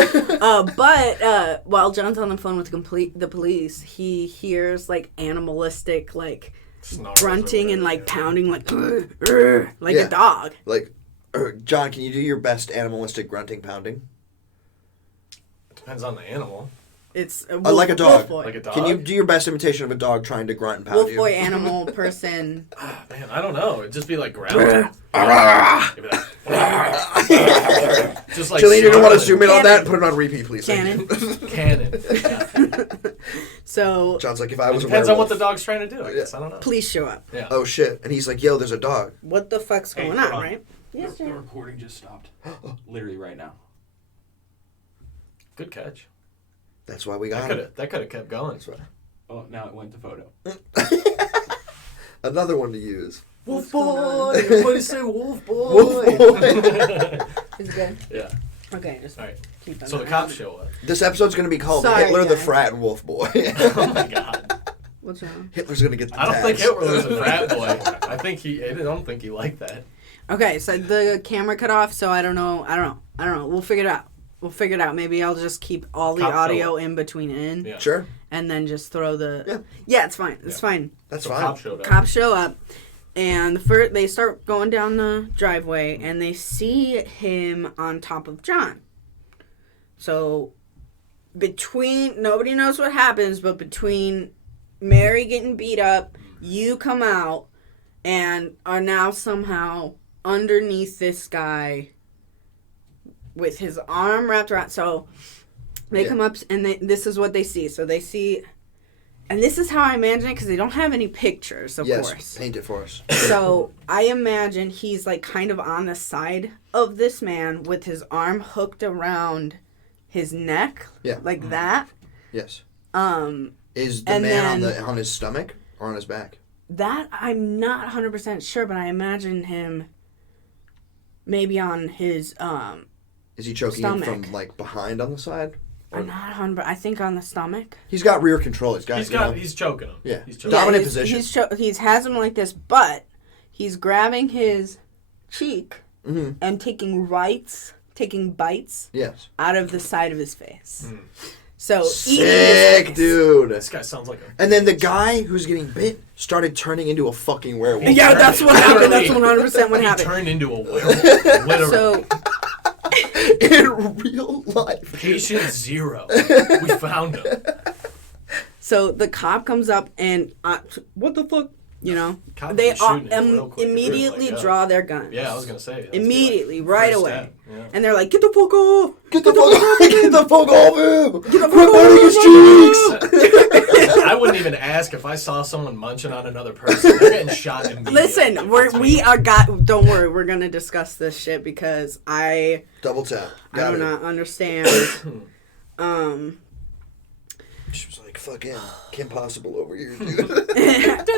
But while John's on the phone with the police, he hears like animalistic like Snarls grunting or and like whatever, pounding like like Yeah. a dog. Like, John, can you do your best animalistic grunting pounding? It depends on the animal. It's Like a dog. Wolf boy. Like a dog. Can you do your best imitation of a dog trying to grunt and pound Wolf you? boy animal person. Ah, man, I don't know. It'd just be like growling. It'd be like, just like Gillian, you're gonna want to snarling. zoom in on Cannon. that and put it on repeat, please. Thank Cannon. you. Cannon. Yeah. So John's like, if I was a Depends on what werewolf. the dog's trying to do. I guess I don't know. police show up. Yeah. Oh shit! And he's like, yo, there's a dog. What the fuck's Hey, going hold on, on. right? Yes, The sir. recording just stopped. Literally right now. Good catch. That's why we got him. That could have kept going. That's right. Oh, now it went to photo. Another one to use. Wolf going on? boy. Everybody say wolf boy. Wolf boy. Is it good? Yeah. Okay, just All right. keep that. So the cops show up. This episode's gonna be called Sorry, Hitler, the guys. Frat, and Wolf Boy. Oh my god. What's wrong? Hitler's gonna get the I don't think tags. Hitler was a frat boy. I don't think he liked that. Okay, so the camera cut off, so I don't know. We'll figure it out. Maybe I'll just keep all the Cop show audio up. in between Yeah. Sure, and then just throw the. Yeah. Yeah, it's fine. It's Yeah. fine. that's So fine. cops showed up. Cops show up, and they start going down the driveway, and they see him on top of John. So, nobody knows what happens, but between Mary getting beat up, you come out, and are now somehow underneath this guy with his arm wrapped around. So, they Yeah. come up, and this is what they see. So they see. And this is how I imagine it because they don't have any pictures, of Yes, course. paint it for us. So I imagine he's like kind of on the side of this man with his arm hooked around his neck, Yeah. like that. Yes. Um, Is the And man then- on his stomach or on his back? that I'm not 100% sure, but I imagine him maybe on his Is he choking him Stomach. from like behind on the side? I'm not 100. I think on the stomach. He's got rear control. He's He's choking him. Yeah. He's choking. Dominant he's, position. He's has him like this, but he's grabbing his cheek Mhm. and taking bites Yes. out of the side of his face. Mm. So eating his Sick, face. dude. This guy sounds like a. And then the guy who's getting bit started turning into a fucking werewolf. Yeah, that's what happened. That's Literally. 100% what He happened. turned into a werewolf. Literally. So In real life. Patient 0. We found him. So the cop comes up and what the fuck, you know? Cop They was shooting him real quick. immediately Like, yeah. draw their guns. Yeah, I was gonna say. that's Immediately, good. right First away. stab, yeah. And they're like, "Get the fuck off! Get the fuck get the fuck off him! Get the Quit fuck biting off his cheeks! I wouldn't even ask if I saw someone munching on another person. They're getting shot immediately. Listen, That's we me. are don't worry, we're gonna discuss this shit because I Double tap. do Got it. not understand. She was like, fucking Kim Possible over here, dude.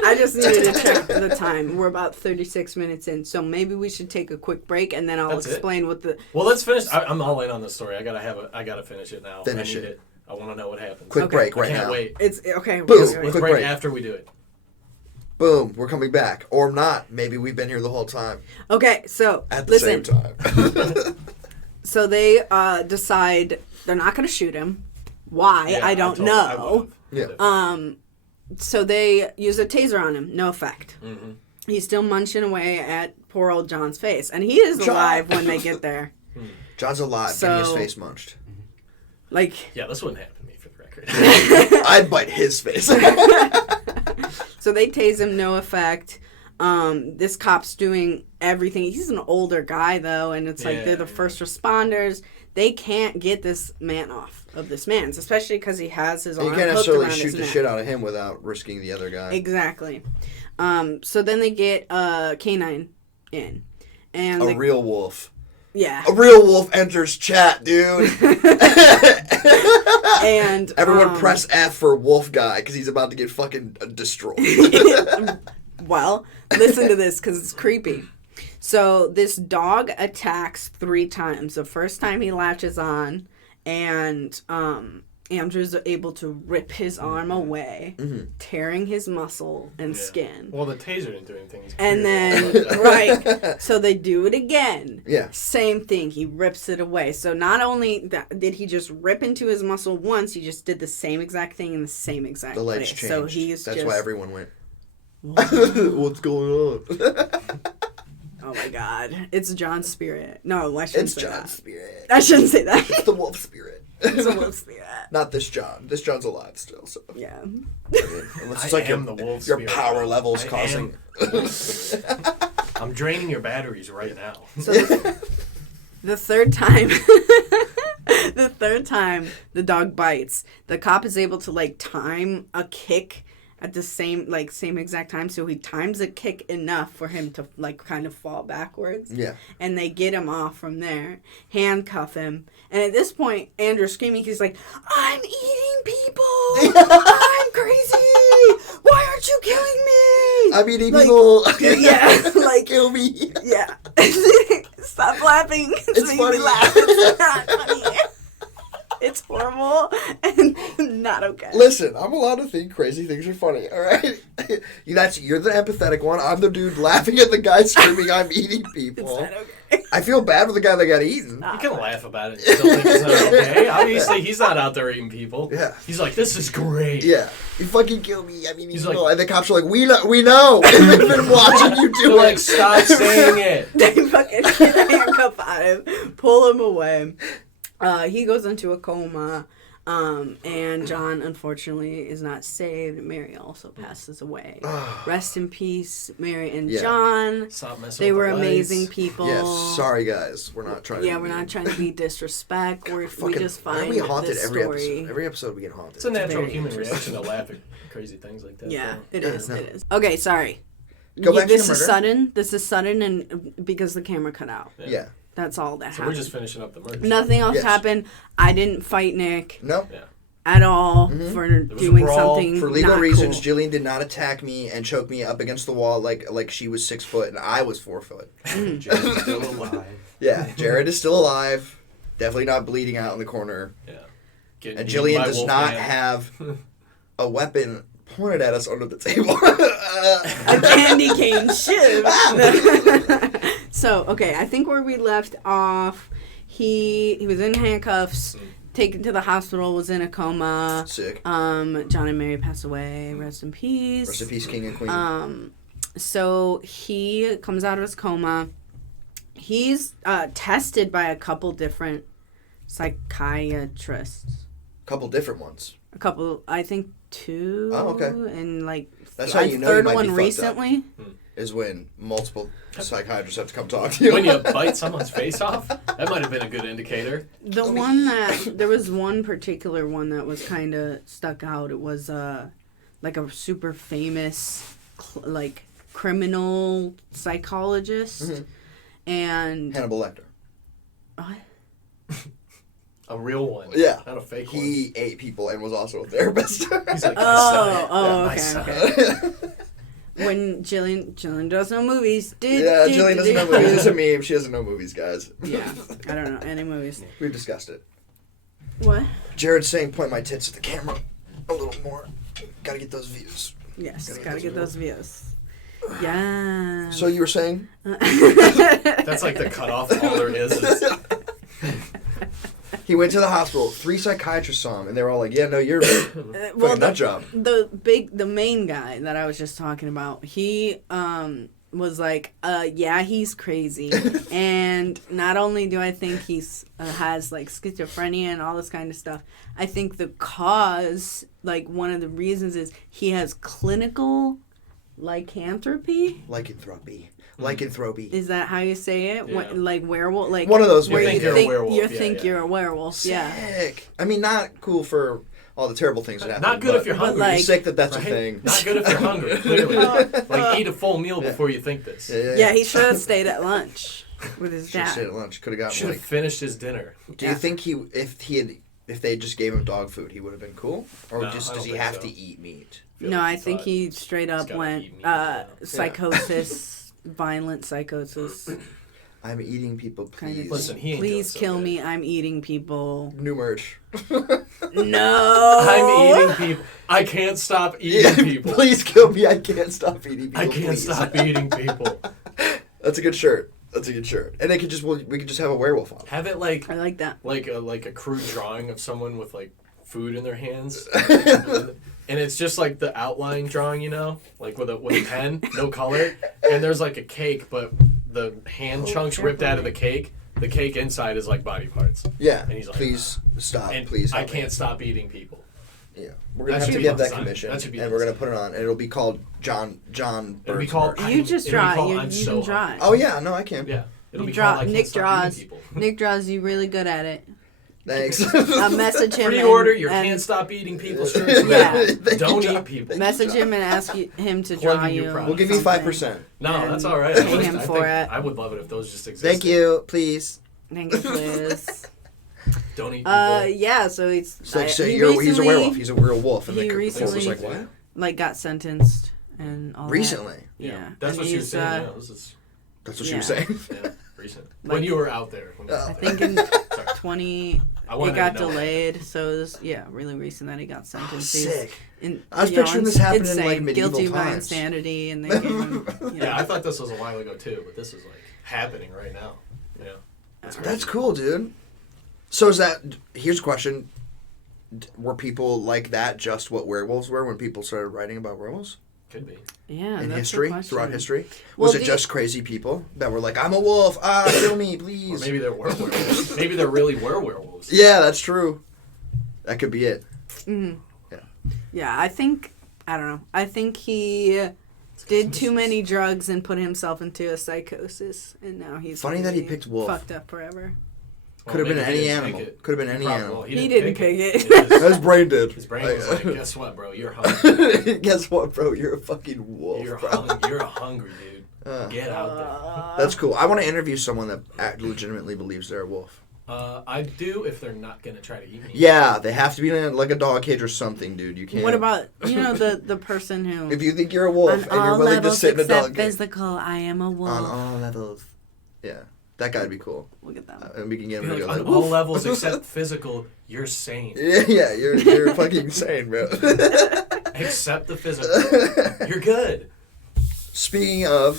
I just needed to check the time. We're about 36 minutes in, so maybe we should take a quick break and then I'll That's it? explain what the. Well, let's finish. I'm all in on this story. I gotta finish it now. Finish I need it. I want to know what happens. Quick Okay. break I right can't now. wait. It's okay. Boom. wait. Let's Quick break break. after we do it. Boom, we're coming back. Or not. Maybe we've been here the whole time. Okay, so At the listen. same time. So they decide they're not going to shoot him. Why? Yeah, I don't totally- I know. would've. Yeah. So they use a taser on him. No effect. Mm-hmm. He's still munching away at poor old John's face, and he is John. alive when they get there. John's alive, getting his So- face munched. Like, Yeah, this wouldn't happen to me for the record. I'd bite his face. so they tase him. No effect. This cop's doing everything. He's an older guy, though, and it's like they're the first responders. They can't get this man off of this man's, especially because he has his arm You can't hooked necessarily around shoot his the neck. shit out of him without risking the other guy. Exactly. So then they get Canine in. And A real wolf. Yeah. A real wolf enters chat, dude. And everyone press F for wolf guy because he's about to get fucking destroyed. Well, listen to this because it's creepy. So this dog attacks 3 times. The first time he latches on, and Andrew's able to rip his arm away, tearing his muscle and skin. Well, the taser didn't do anything. And then, right, so they do it again. Yeah. Same thing. He rips it away. So not only did he just rip into his muscle once, he just did the same exact thing in the same exact The place. legs changed. So he's That's just... why everyone went, what's going on? Oh my god. It's John's spirit. No, I shouldn't It's say John's that. spirit. I shouldn't say that. It's the wolf spirit. It's a wolf spirit. Not this John. This John's alive still, so. Yeah. I mean, unless it's I like am your, the wolf your spirit. power levels I causing. I'm draining your batteries right now. So the third time... the third time the dog bites, the cop is able to, like, time a kick at the same exact time. So he times a kick enough for him to, like, kind of fall backwards. Yeah. And they get him off from there, handcuff him. And at this point, Andrew's screaming. He's like, I'm eating people! I'm crazy! Why aren't you killing me? I'm eating Like, people. Yeah, like... Kill me. Yeah. Stop laughing. It's making funny. me laugh. It's not funny. It's horrible and not okay. Listen, I'm allowed to think crazy things are funny, alright? You're the empathetic one. I'm the dude laughing at the guy screaming, I'm eating people. It's not okay. I feel bad for the guy that got eaten. You can laugh about it and still think it's not okay. Obviously, he's not out there eating people. Yeah. He's like, this is great. Yeah. You fucking kill me. I mean, He's people. like- And the cops are like, we know. We've been watching you do They're it. like, stop saying it. They fucking get a handcuff on him, pull him away. He goes into a coma, and John, unfortunately, is not saved. Mary also passes away. Rest in peace, Mary and Yeah. John. Stop messing They with were the amazing lights. people. Yes, sorry guys. We're not trying to Yeah, be we're mean. not trying to be disrespect. We Fucking- just why are find we haunted this every story. episode? Every episode we get haunted. It's a natural very human interesting. reaction to laugh at crazy things like that. Yeah, though. it is. no. It is. Okay, sorry. Go back to This your is murder. sudden. This is sudden, and because the camera cut out. Yeah. That's all that So happened. we're just finishing up the murder. Nothing else Yes. happened. I didn't fight Nick No. Yeah. at all for was a doing brawl. something For legal not reasons, cool. Gillian did not attack me and choke me up against the wall like she was 6 foot and I was 4 foot. Jared's still alive. Yeah, Jared is still alive. Definitely not bleeding out in the corner. Yeah. Getting And beaten Gillian by does not Wolfman. have a weapon pointed at us under the table. A candy cane shiv. So, okay, I think where we left off, he was in handcuffs, taken to the hospital, was in a coma. Sick. John and Mary passed away. Rest in peace. Rest in peace, King and Queen. So he comes out of his coma. He's tested by a couple different psychiatrists. Couple different ones. A couple, I think 2. Oh, okay. And like That's how you know you third might be one fucked up. recently. Is when multiple psychiatrists have to come talk to you. When you bite someone's face off, that might have been a good indicator. The one that there was one particular one that was kind of stuck out. It was like a super famous like criminal psychologist, and Hannibal Lecter. what? A real one. Yeah. Not a fake one. He ate people and was also a therapist. He's like, Oh, my okay, son. okay. When Gillian does no movies. Yeah, Gillian doesn't know movies. It's a meme. She doesn't know movies, guys. Yeah, I don't know any movies. We've discussed it. What? Jared's saying, point my tits at the camera a little more. Gotta get those views. Yes, gotta get those views. Yeah. So you were saying? That's like the cutoff. All there is He went to the hospital. 3 psychiatrists saw him, and they were all like, yeah, no, you're fucking nut job. The main guy that I was just talking about, he was like, yeah, he's crazy. And not only do I think he's has like schizophrenia and all this kind of stuff, I think the cause, like one of the reasons is he has clinical Lycanthropy? Lycanthropy. Lycanthropy. Is that how you say it? Yeah. Like werewolf? Like One of those where ways. you You're a think werewolf. you Yeah, think yeah. you're a werewolf? Yeah. Sick. I mean, not cool for all the terrible things that happen. Not good but if you're but hungry. like- sick that that's right? a thing. Not good if you're hungry, clearly. Like, eat a full meal before you think this. Yeah, he should have stayed at lunch with his Should have stayed dad. at lunch. Could have gotten Should have like. finished his dinner. Do you think if they just gave him dog food, he would have been cool, or No, just I does don't he think have so. to eat meat? No, I think thought he straight up gotta went eat meat now. psychosis, violent psychosis. I'm eating people, Kind please. of. Listen, he ain't doing Please so kill good. me. I'm eating people. New merch. No. I'm eating people. I can't stop eating people. Please kill me. I can't stop eating people. I can't please. stop eating people. That's a good shirt. That's a good shirt. And it could just we could just have a werewolf on. Have it like I like that. a crude drawing of someone with like food in their hands, and it's just like the outline drawing, you know, like with a pen, no color, and there's like a cake, but the hand chunks ripped out of the cake. The cake inside is like body parts. Yeah. And he's like, please stop. And Please. I help me. can't stop eating people. Yeah. We're gonna That have should to be get that design. commission, That should be and we're gonna design. put it on, and it'll be called John It'll be Bird's called. merch. You just it'll be draw. called You I'm can so draw hungry. it. Oh yeah, no, I can. Yeah. It'll You be draw. called I Can't Nick Stop draws. Eating People. Nick draws. You really good at it. Thanks. Message him. Pre-order and, your and Can't Stop Eating People shirts. Yeah. Thank you, Don't John. eat people. message him and ask him to draw Plugging your you. product. We'll give you something. 5%. No, And that's all right. pay him I for think it. I would love it if those just existed. Thank you, please. Thank you, please. Don't eat people. Yeah. So it's It's like, he he's a werewolf. He's a werewolf. And he the recently- was like, what? like got sentenced and all Recently. That. Yeah. That's And what she was he's, saying. Yeah, this is That's what she Yeah. was saying. yeah, recent. Like- When you were out there. When you were I out there. think in Sorry. 20 I it wanted got to know. delayed, so it was really recent that he got sentenced. He's Sick. in- I was you know, picturing this it's happening in, like, insane, medieval guilty by times. insanity, and they gave him. Yeah, I thought this was a while ago too, but this is like happening right now. Yeah. That's cool, dude. So is that? Here's a question: were people like that just what werewolves were when people started writing about werewolves Could be. Yeah, in that's history, the question. throughout history? Well, Was it just crazy people that were like, "I'm a wolf, kill me, Or please"? maybe there were werewolves. Maybe there really were werewolves. Yeah, that's true. That could be it. Yeah, I think I don't know. I think he did too many drugs and put himself into a psychosis, and now he's Funny gonna that he be picked wolf. Fucked up forever. Could have been maybe he any didn't animal. pick it. Could have been any Probably- animal. well, He didn't pick it. His brain did. His brain was like, guess what, bro? You're hungry. Guess what, bro? You're a fucking wolf, You're bro. hungry. You're a hungry dude. Uh. Get out there. That's cool. I want to interview someone that legitimately believes they're a wolf. I do if they're not gonna try to eat me. Yeah, they have to be in like a dog cage or something, dude. You can't. What about the person who? if you think you're a wolf on and you're all willing to levels sit in a except dog cage? physical, I am a wolf. On all levels. Yeah, that guy'd be cool. Look at that. And we can get him Be to like, go on like, all "Woof." levels except physical, you're sane. Yeah, you're fucking insane, bro. Except the physical, you're good. Speaking of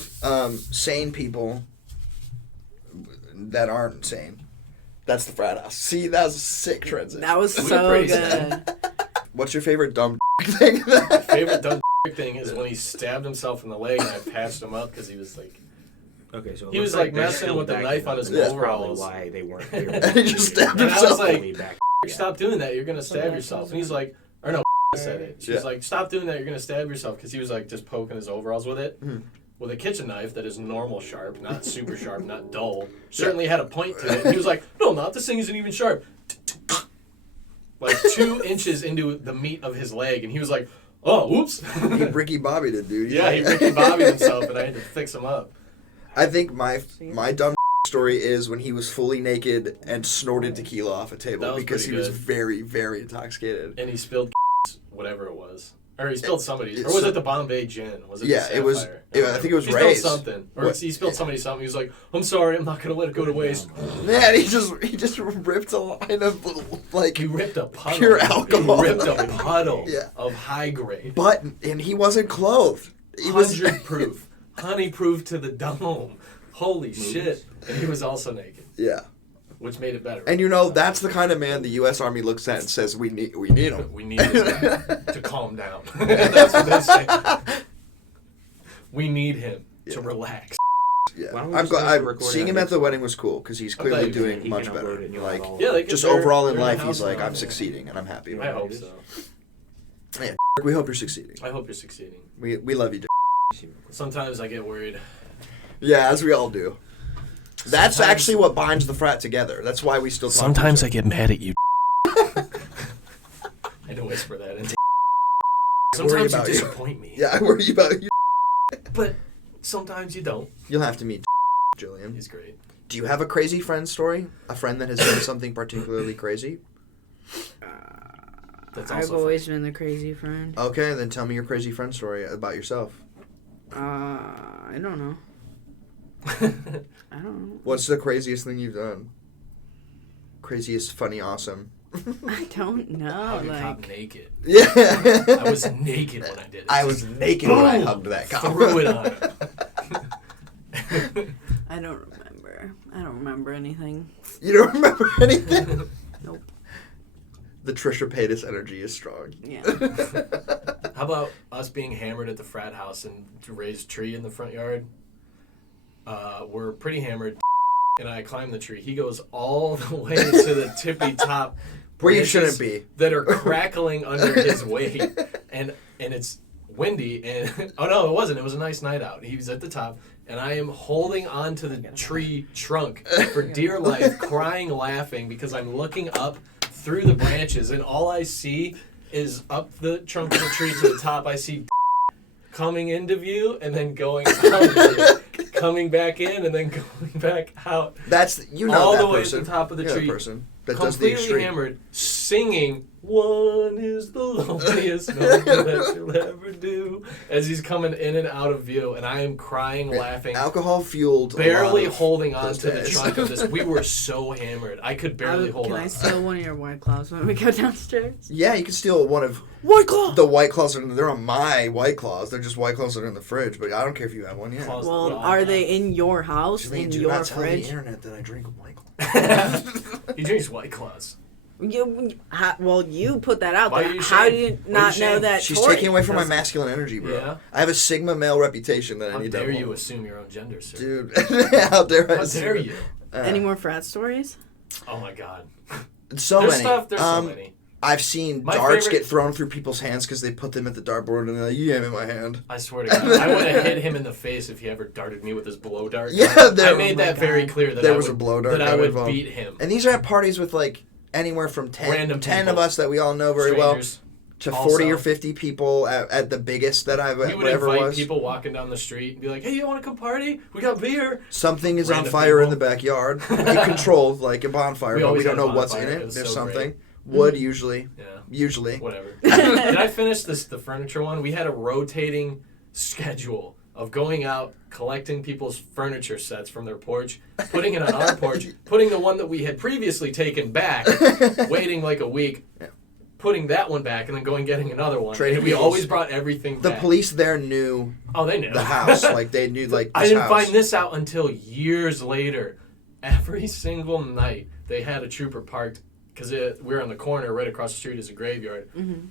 sane people that aren't sane, that's the frat house. See, that was a sick transition. That was We were so pretty good. What's your favorite dumb thing? My favorite dumb thing is when he stabbed himself in the leg and I patched him up because he was like, Okay, so it He looks was, like, they're messing still with the back knife in on his That's overalls. probably why they weren't here. And he just stabbed And I was himself. like- Way back. stop doing that, you're gonna stab yourself. And he's like, or no, said it. She was Yeah. like, stop doing that, you're gonna stab yourself, because he was like just poking his overalls with it. Mhm. With a kitchen knife that is normal sharp, not super sharp, not dull. Certainly had a point to it. And he was like, no, not this thing isn't even sharp. Like 2 inches into the meat of his leg, and he was like, oh, whoops. He Ricky Bobbied it, dude. Yeah, he Ricky Bobbied himself, and I had to fix him up. I think my dumb story is when he was fully naked and snorted tequila off a That table was because he pretty was good. very, very intoxicated. And he spilled whatever it was. Or he spilled somebody's. Or it's was some- it the Bombay gin? Was it Yeah, the it was- Sapphire? I think it was he Ray's. spilled something. Or What? he spilled somebody something. He was like, I'm sorry, I'm not going to let it go to waste. Man, he just ripped a line of like He ripped a puddle. Pure alcohol. He ripped a puddle Yeah. of high grade. but and he wasn't clothed. He was 100 proof. Honey proof to the dome. Holy shit. And he was also naked, yeah. which made it better. And you know that's the kind of man the U.S. Army looks at and says we need him. We need this guy to calm down. That's what they say. We need him to relax. Yeah, Why don't we I'm just glad. finish the recording Seeing him on at the wedding was cool because he's I'm glad clearly he was doing He much can better. upload it and you'll Like have all Yeah, of they it. just they're- overall in they're life, house he's like now. I'm succeeding and I'm happy. I hope so. Yeah, we hope you're succeeding. I hope you're succeeding. We love you. Sometimes I get worried. Yeah, as we all do. That's actually what binds the frat together. That's why we still talk. Sometimes I get mad at you. I had to whisper that in. Sometimes you about you. disappoint me. Yeah, I worry about you. But sometimes you don't. You'll have to meet Gillian. He's great. Do you have a crazy friend story? A friend that has done something particularly crazy? That's I've also always been the crazy friend. Okay, then tell me your crazy friend story about yourself. I don't know. fun. I don't know. What's the craziest thing you've done? Craziest, funny, awesome. I don't know. How to Like, cop naked. Yeah. I was naked when I did it. I was naked when I hugged that cop. Threw it on him. I don't remember. I don't remember anything. You don't remember anything? Nope. Mm-hmm. The Trisha Paytas energy is strong. Yeah. How about us being hammered at the frat house and raised tree in the front yard? We're pretty hammered, and I climb the tree. He goes all the way to the tippy top. Where you branches shouldn't be. That are crackling under his weight, and it's windy. And oh no, it wasn't. It was a nice night out. He was at the top, and I am holding onto the tree trunk for dear life, crying, laughing because I'm looking up through the branches, and all I see is up the trunk of the tree to the top. I see coming into view and then going out, coming back in and then going back out. That's you know all that the way person. to the top of the You're tree. That person that does the Completely extreme. hammered, singing "One is the loneliest note that you'll ever do" as he's coming in and out of view, and I am crying, laughing, Alcohol fueled. barely holding on those to the days. trunk of this. We were so hammered, I could barely hold Can on. I steal one of your White Claws when we go downstairs? Yeah, you can steal one of White Claw! the White Claws. They're on my White Claws. They're just White Claws that are in the fridge, but I don't care if you have one. Yeah. Claws. Well, are they in your house, Julian, in do your not tell the fridge? internet that I drink a White Claw. He drinks White Claws. Well, you put that out Why there. are you How do ashamed? you Why are you not know ashamed? that She's Tori taking away from my doesn't? masculine energy, bro. Yeah. I have a Sigma male reputation that I How need dare to you uphold. assume your own gender, sir? Dude, how dare I? How dare you? Any more frat stories? Oh my god. So There's many. stuff. There's so many. I've seen My darts favorite- get thrown through people's hands because they put them at the dartboard and they're like, "You have in my hand." I swear to God, I would have hit him in the face if he ever darted me with his blow dart. Yeah, I made my that very God. clear that There I was would, a blow dart that I gun would involved. beat him. And these are at parties with like anywhere from 10 Random of people. us that we all know very Strangers. well to Also. 40 or 50 people at the biggest that I've We would ever invite was. people walking down the street and be like, "Hey, you want to come party? We got beer." Something is on Random fire in people. the backyard. Controlled like a bonfire, We but we always don't had a know what's in bonfire. it. It was There's so something. great. Wood usually. Yeah. Usually. Whatever. Did I finish the furniture one? We had a rotating schedule of going out, collecting people's furniture sets from their porch, putting it on our porch, putting the one that we had previously taken back, waiting like a week, putting that one back, and then going getting another one. Trading And we people's- always brought everything The back. police there knew Oh, they knew. the house. Like they knew like this I didn't house. find this out until years later. Every single night, they had a trooper parked because we were on the corner right across the street is a graveyard.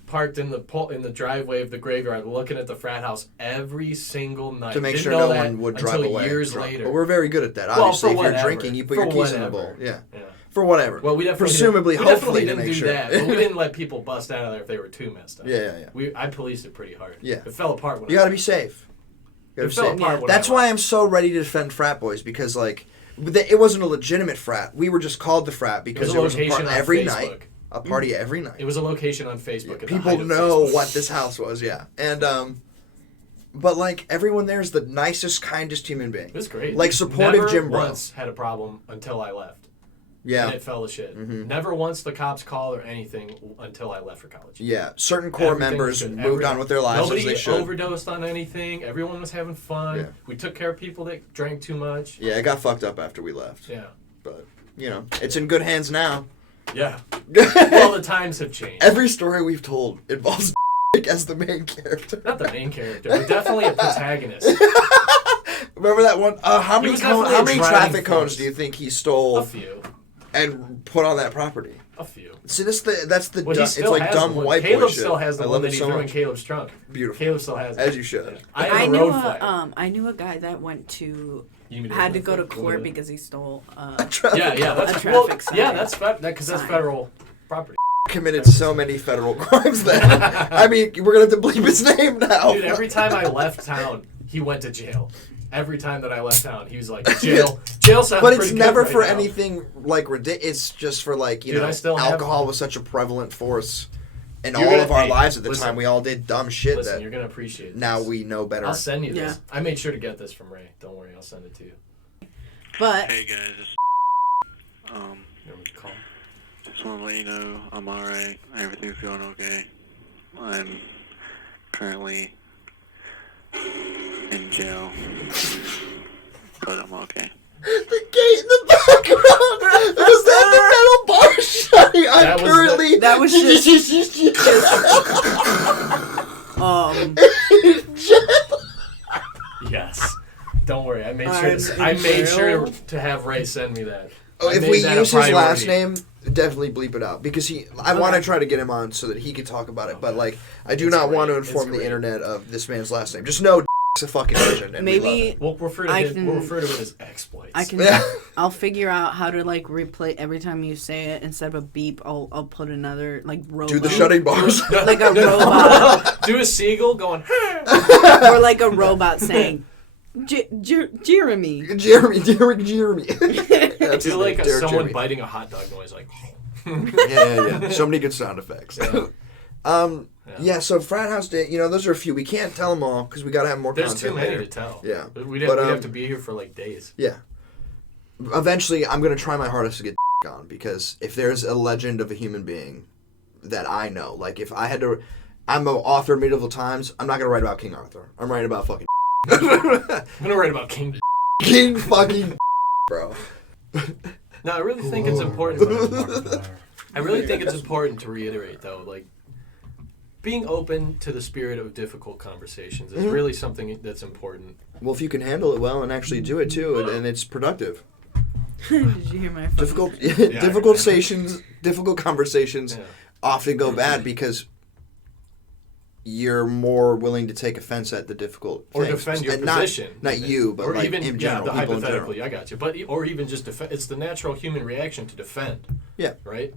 Parked in the driveway of the graveyard, looking at the frat house every single night to make Didn't sure know no that one would drive until away. years drunk. later. But we're very good at that. Well, Obviously, for if you're whatever. drinking, you put For your keys in the whatever. bowl. Yeah. Yeah. For whatever. Well, we definitely presumably, didn't, hopefully, to didn't make do sure. that. But we didn't let people bust out of there if they were too messed up. Yeah. I policed it pretty hard. Yeah. It fell apart when You got to be safe. You It gotta fell be safe. apart when That's I why left. I'm so ready to defend frat boys because like it wasn't a legitimate frat. We were just called the frat because a there was a location party on every Facebook. night. A party every night. It was a location on Facebook. At the People height of know Facebook. what this house was, yeah. And but like everyone there is the nicest, kindest human being. It was great. Like supportive Never gym bro. once had a problem until I left. Yeah. And it fell to shit. Mhm. Never once the cops called or anything until I left for college. Yeah. Certain core Everything members was good. moved on with their lives Nobody as they should. overdosed on anything. Everyone was having fun. Yeah. We took care of people that drank too much. Yeah, it got fucked up after we left. Yeah. But you know, it's in good hands now. Yeah. Well, the times have changed. Every story we've told involves as the main character. Not the main character, but definitely a protagonist. Remember that one? How He many was definitely how a many driving traffic cones force. do you think he stole A few. and put on that property? A few. See, that's the Well, dumb, he it's still like has dumb the one. white boy Caleb shit. still has the I one love that it he so threw in much. Caleb's trunk. Beautiful. Caleb still has it. As you should. I I have a knew road a, flag. I knew a guy that went to You mean had to road go to flag? court because he stole. Yeah, that's a traffic sign. Yeah, that's because that's Sign. federal property. Committed so many federal crimes then. I mean, we're gonna have to bleep his name now. Dude, every time I left town, he went to jail. Every time that I left town, he was like, jail sounds But it's pretty good never right for now. anything like ridiculous. It's just for like, Dude, I still have- alcohol was such a prevalent force in You're all gonna- of our hey, lives at the listen. time. We all did dumb shit Listen, that you're going to appreciate now this. we know better. I'll send you this. Yeah. I made sure to get this from Ray. Don't worry, I'll send it to you. But Hey guys, it's You want me to call? just want to let you know I'm alright. Everything's going okay. I'm currently in jail, but I'm okay. The gate in the background! Was that the metal bar shutting? I'm That was currently... that was Yes. Don't worry. I made I'm sure. I in made sure jail. to have Ray send me that. Oh, I if made we that a use his last priority. name, definitely bleep it out because I want to try to get him on so that he could talk about it. But like, I do It's not want to great. inform It's the great. internet of this man's last name. Just know a fucking legend. And we love maybe it. We'll refer to I him. can- We'll refer to it as exploits. I can. Yeah. I'll figure out how to like replay every time you say it. Instead of a beep, I'll put another like robot. Do the shutting bars. Like a robot, Do a seagull going. or like a robot saying, "Jeremy." Jeremy. That's Do his like name, Derek someone Jeremy. biting a hot dog noise, like. Yeah. So many good sound effects. Yeah. Yeah. So frat house day. Those are a few. We can't tell them all because we gotta have more There's content too many later. to tell. Yeah. We'd But, have to be here for like days. Yeah. Eventually, I'm gonna try my hardest to get on because if there's a legend of a human being that I know, like if I had to, I'm an author of medieval times. I'm not gonna write about King Arthur. I'm writing about fucking I'm gonna write about King. King fucking bro. No, I really think it's important. I really think it's important to reiterate, though, like being open to the spirit of difficult conversations is really something that's important. Well, if you can handle it well and actually do it too, and it's productive. Did you hear my fucking- Difficult, I difficult heard that. stations, difficult conversations Yeah. often go bad because you're more willing to take offense at the difficult Or things. defend your And position. Not you, but or like even, in general, yeah, people in general. hypothetically, I got you. But or even just defend. It's the natural human reaction to defend. Yeah. Right.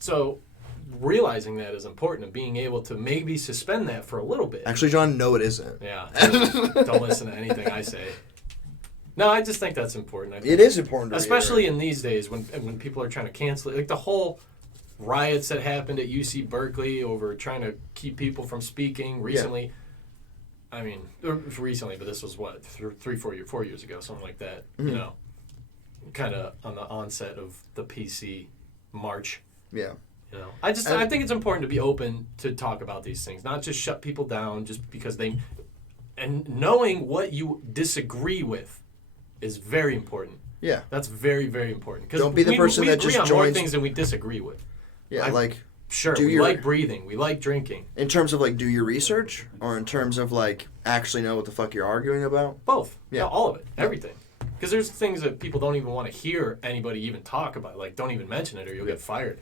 So realizing that is important and being able to maybe suspend that for a little bit. Actually, John, no, it isn't. Yeah. Don't listen to anything I say. No, I just think that's important. I think. It is important, to Especially reiterate. in these days when people are trying to cancel it. Like the whole riots that happened at UC Berkeley over trying to keep people from speaking recently. I mean, recently, but this was what, 4 years ago, something like that. Mm-hmm. You know, kind of on the onset of the PC march. Yeah. You know, I think it's important to be open to talk about these things, not just shut people down just because and knowing what you disagree with is very important. Yeah. That's very, very important. 'Cause Don't be the person we that agree just on more joins- things than we disagree with. Yeah, like, Sure, do we your- like breathing, we like drinking, in terms of, like, do your research, or in terms of, like, actually know what the fuck you're arguing about? both. Yeah. Yeah, all of it, everything. Because there's things that people don't even want to hear anybody even talk about. Like, don't even mention it, or you'll get fired.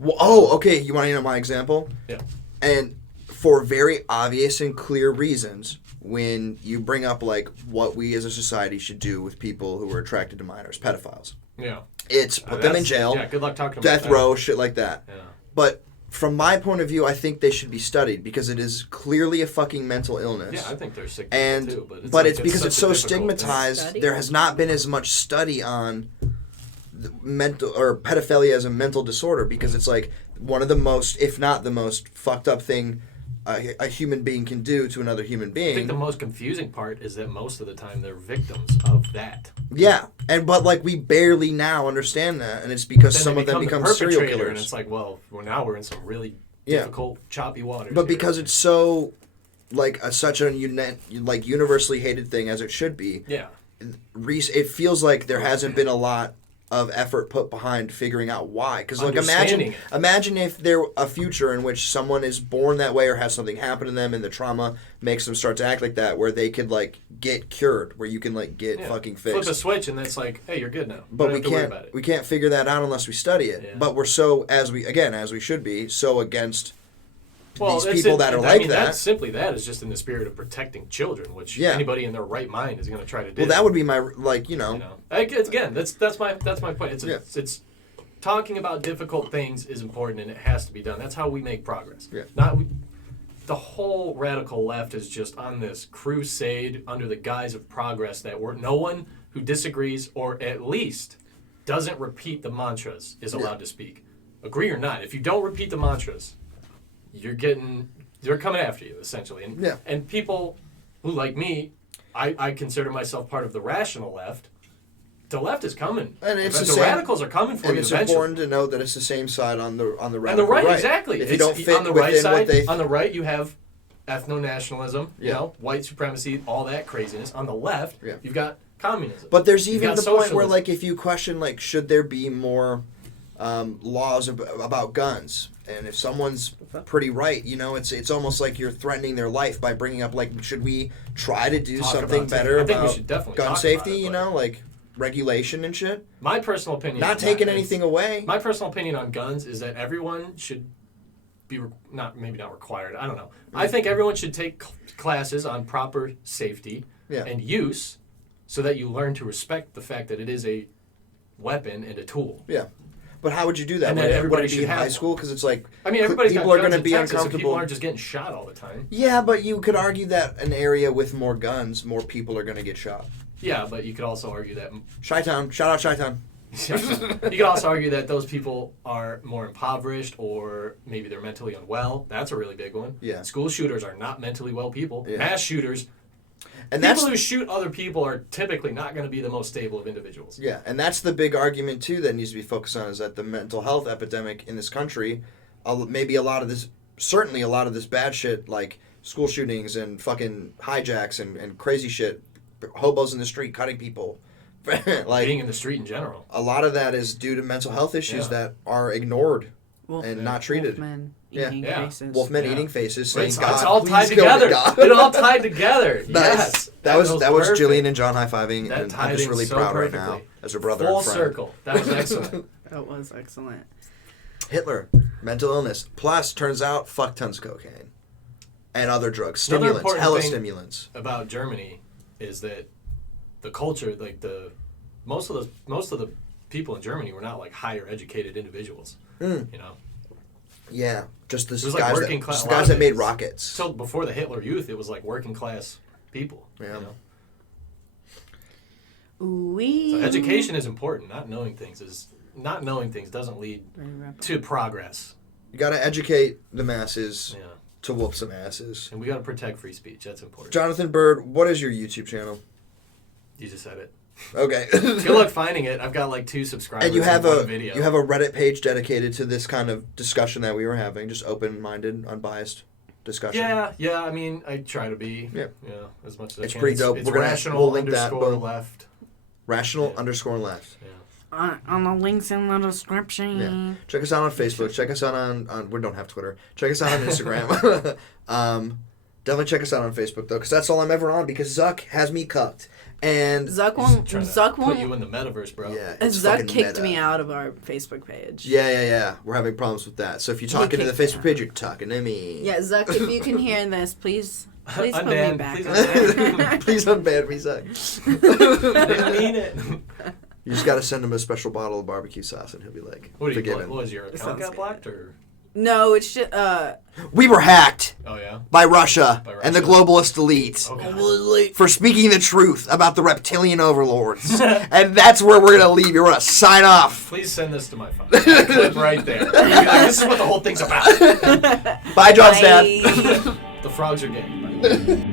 Well, oh, okay, you want to know my example? Yeah. And for very obvious and clear reasons, when you bring up, like, what we as a society should do with people who are attracted to minors, pedophiles, Yeah. it's put them in That's- jail, Yeah, good luck talking about death that. row, shit like that. Yeah. But from my point of view, I think they should be studied because it is clearly a fucking mental illness. Yeah, I think they're sick And people too, but like, it's because it's such so a difficult thing. stigmatized. Study? There has not been as much study on the mental or pedophilia as a mental disorder because it's like one of the most, if not the most, fucked up thing a human being can do to another human I think being. the most confusing part is that most of the time they're victims of that. Yeah, but like we barely now understand that, and it's because Then some they of them become the serial perpetrator, killers. and it's like, well, now we're in some really Yeah. difficult, choppy waters. But here. because it's so like such a like universally hated thing as it should be, yeah, it feels like there hasn't been a lot of effort put behind figuring out why. Because like Understanding imagine if there a future in which someone is born that way or has something happen to them and the trauma makes them start to act like that, where they could like get cured, where you can like get yeah. fucking Flip a fixed. switch, and that's like, hey, you're good now. But Don't we have to worry can't about it. we can't figure that out unless we study it. Yeah. But we're so as we should be so against these that's people it. that are I like mean, that. That's simply that is just in the spirit of protecting children, which Yeah. anybody in their right mind is going to try to do. Well, that would be my like you know. You know, again, that's my point. Yeah. It's talking about difficult things is important and it has to be done. That's how we make progress. Yeah. the whole radical left is just on this crusade under the guise of progress that no one who disagrees or at least doesn't repeat the mantras is allowed to speak. Agree or not, if you don't repeat the mantras, they're coming after you, essentially. And people who, like me, I consider myself part of the rational left. The left is coming, and it's the radicals are coming for you. And it's important to note that it's the same side on the radical and the right. Exactly. If you don't fit on the right within side, what they on the right you have ethno-nationalism, you know, white supremacy, all that craziness. On the left, you've got communism. But there's even the socialism. point where, like, if you question, like, should there be more laws about guns? And if someone's pretty right, you know, it's almost like you're threatening their life by bringing up, like, should we try to do something better about gun safety? You know, like regulation and shit. My personal opinion, not taking anything away. My personal opinion on guns is that everyone should be maybe not required. I don't know. I think everyone should take classes on proper safety and use, so that you learn to respect the fact that it is a weapon and a tool. Yeah. But how would you do that? And would everybody it be in high school? Because it's like, I mean, everybody's people got are going to be Texas, uncomfortable. So people aren't just getting shot all the time. Yeah, but you could argue that an area with more guns, more people are going to get shot. Yeah, but you could also argue that Chi-Town, shout out Chi-Town. You could also argue that those people are more impoverished, or maybe they're mentally unwell. That's a really big one. Yeah. School shooters are not mentally well people. Yeah. Mass shooters. And people who shoot other people are typically not going to be the most stable of individuals. Yeah, and that's the big argument, too, that needs to be focused on, is that the mental health epidemic in this country, maybe certainly a lot of this bad shit, like school shootings and fucking hijacks and crazy shit, hobos in the street cutting people. Like, being in the street in general. A lot of that is due to mental health issues that are ignored and not treated. Wolfmen eating faces. Wolfmen eating faces, saying, God, it's all tied please go to together. God. It all tied together. Nice. Yes. That was Gillian and John high-fiving, That and I'm just really so proud perfectly. right now as a brother Full and friend. circle. That was excellent. That was excellent. Hitler, mental illness. Plus, turns out, fuck tons of cocaine. And other drugs. Another Stimulants. important Hella thing stimulants. about Germany is that the culture, like most of the people in Germany were not like higher educated individuals. You know. Yeah, just the It was guys, like working class. guys that made rockets. So before the Hitler Youth, it was like working class people. Yeah. You know? Ooh-wee. So education is important. Not knowing things doesn't lead to progress. You got to educate the masses Yeah. to whoop some asses. And we got to protect free speech. That's important. Jonathon Bird, what is your YouTube channel? You just said it. Okay. Good luck finding it. I've got like 2 subscribers. And you have one video. you have a Reddit page dedicated to this kind of discussion that we were having, just open-minded, unbiased discussion. Yeah. I mean, I try to be. Yeah. As much as I can. It's pretty dope. It's We'll rational link that, underscore boom. left. Rational underscore left. Yeah. On the links in the description. Yeah. Check us out on Facebook. Check us out on we don't have Twitter. Check us out on Instagram. Definitely check us out on Facebook though, because that's all I'm ever on. Because Zuck has me cucked, and Zuck Put you in the metaverse, bro. Yeah, And it's Zuck fucking kicked meta. me out of our Facebook page. Yeah. We're having problems with that. So if you're talking to the kicked me Facebook out. page, you're talking to me. Yeah, Zuck, if you can hear this, please put me Unban, back. please on. unban. Please unban me, Zuck. I didn't mean it. You just got to send him a special bottle of barbecue sauce, and he'll be like, What forgiven. was your account sounds got good. blocked or? No, it's just We were hacked Oh yeah. by Russia, and the Russia. globalist elite. Okay. For speaking the truth about the reptilian overlords. And that's where we're going to leave you. We're going to sign off. Please send this to my phone. Clip right there. Be like, this is what the whole thing's about. Bye, John's dad. The frogs are gay. Bye.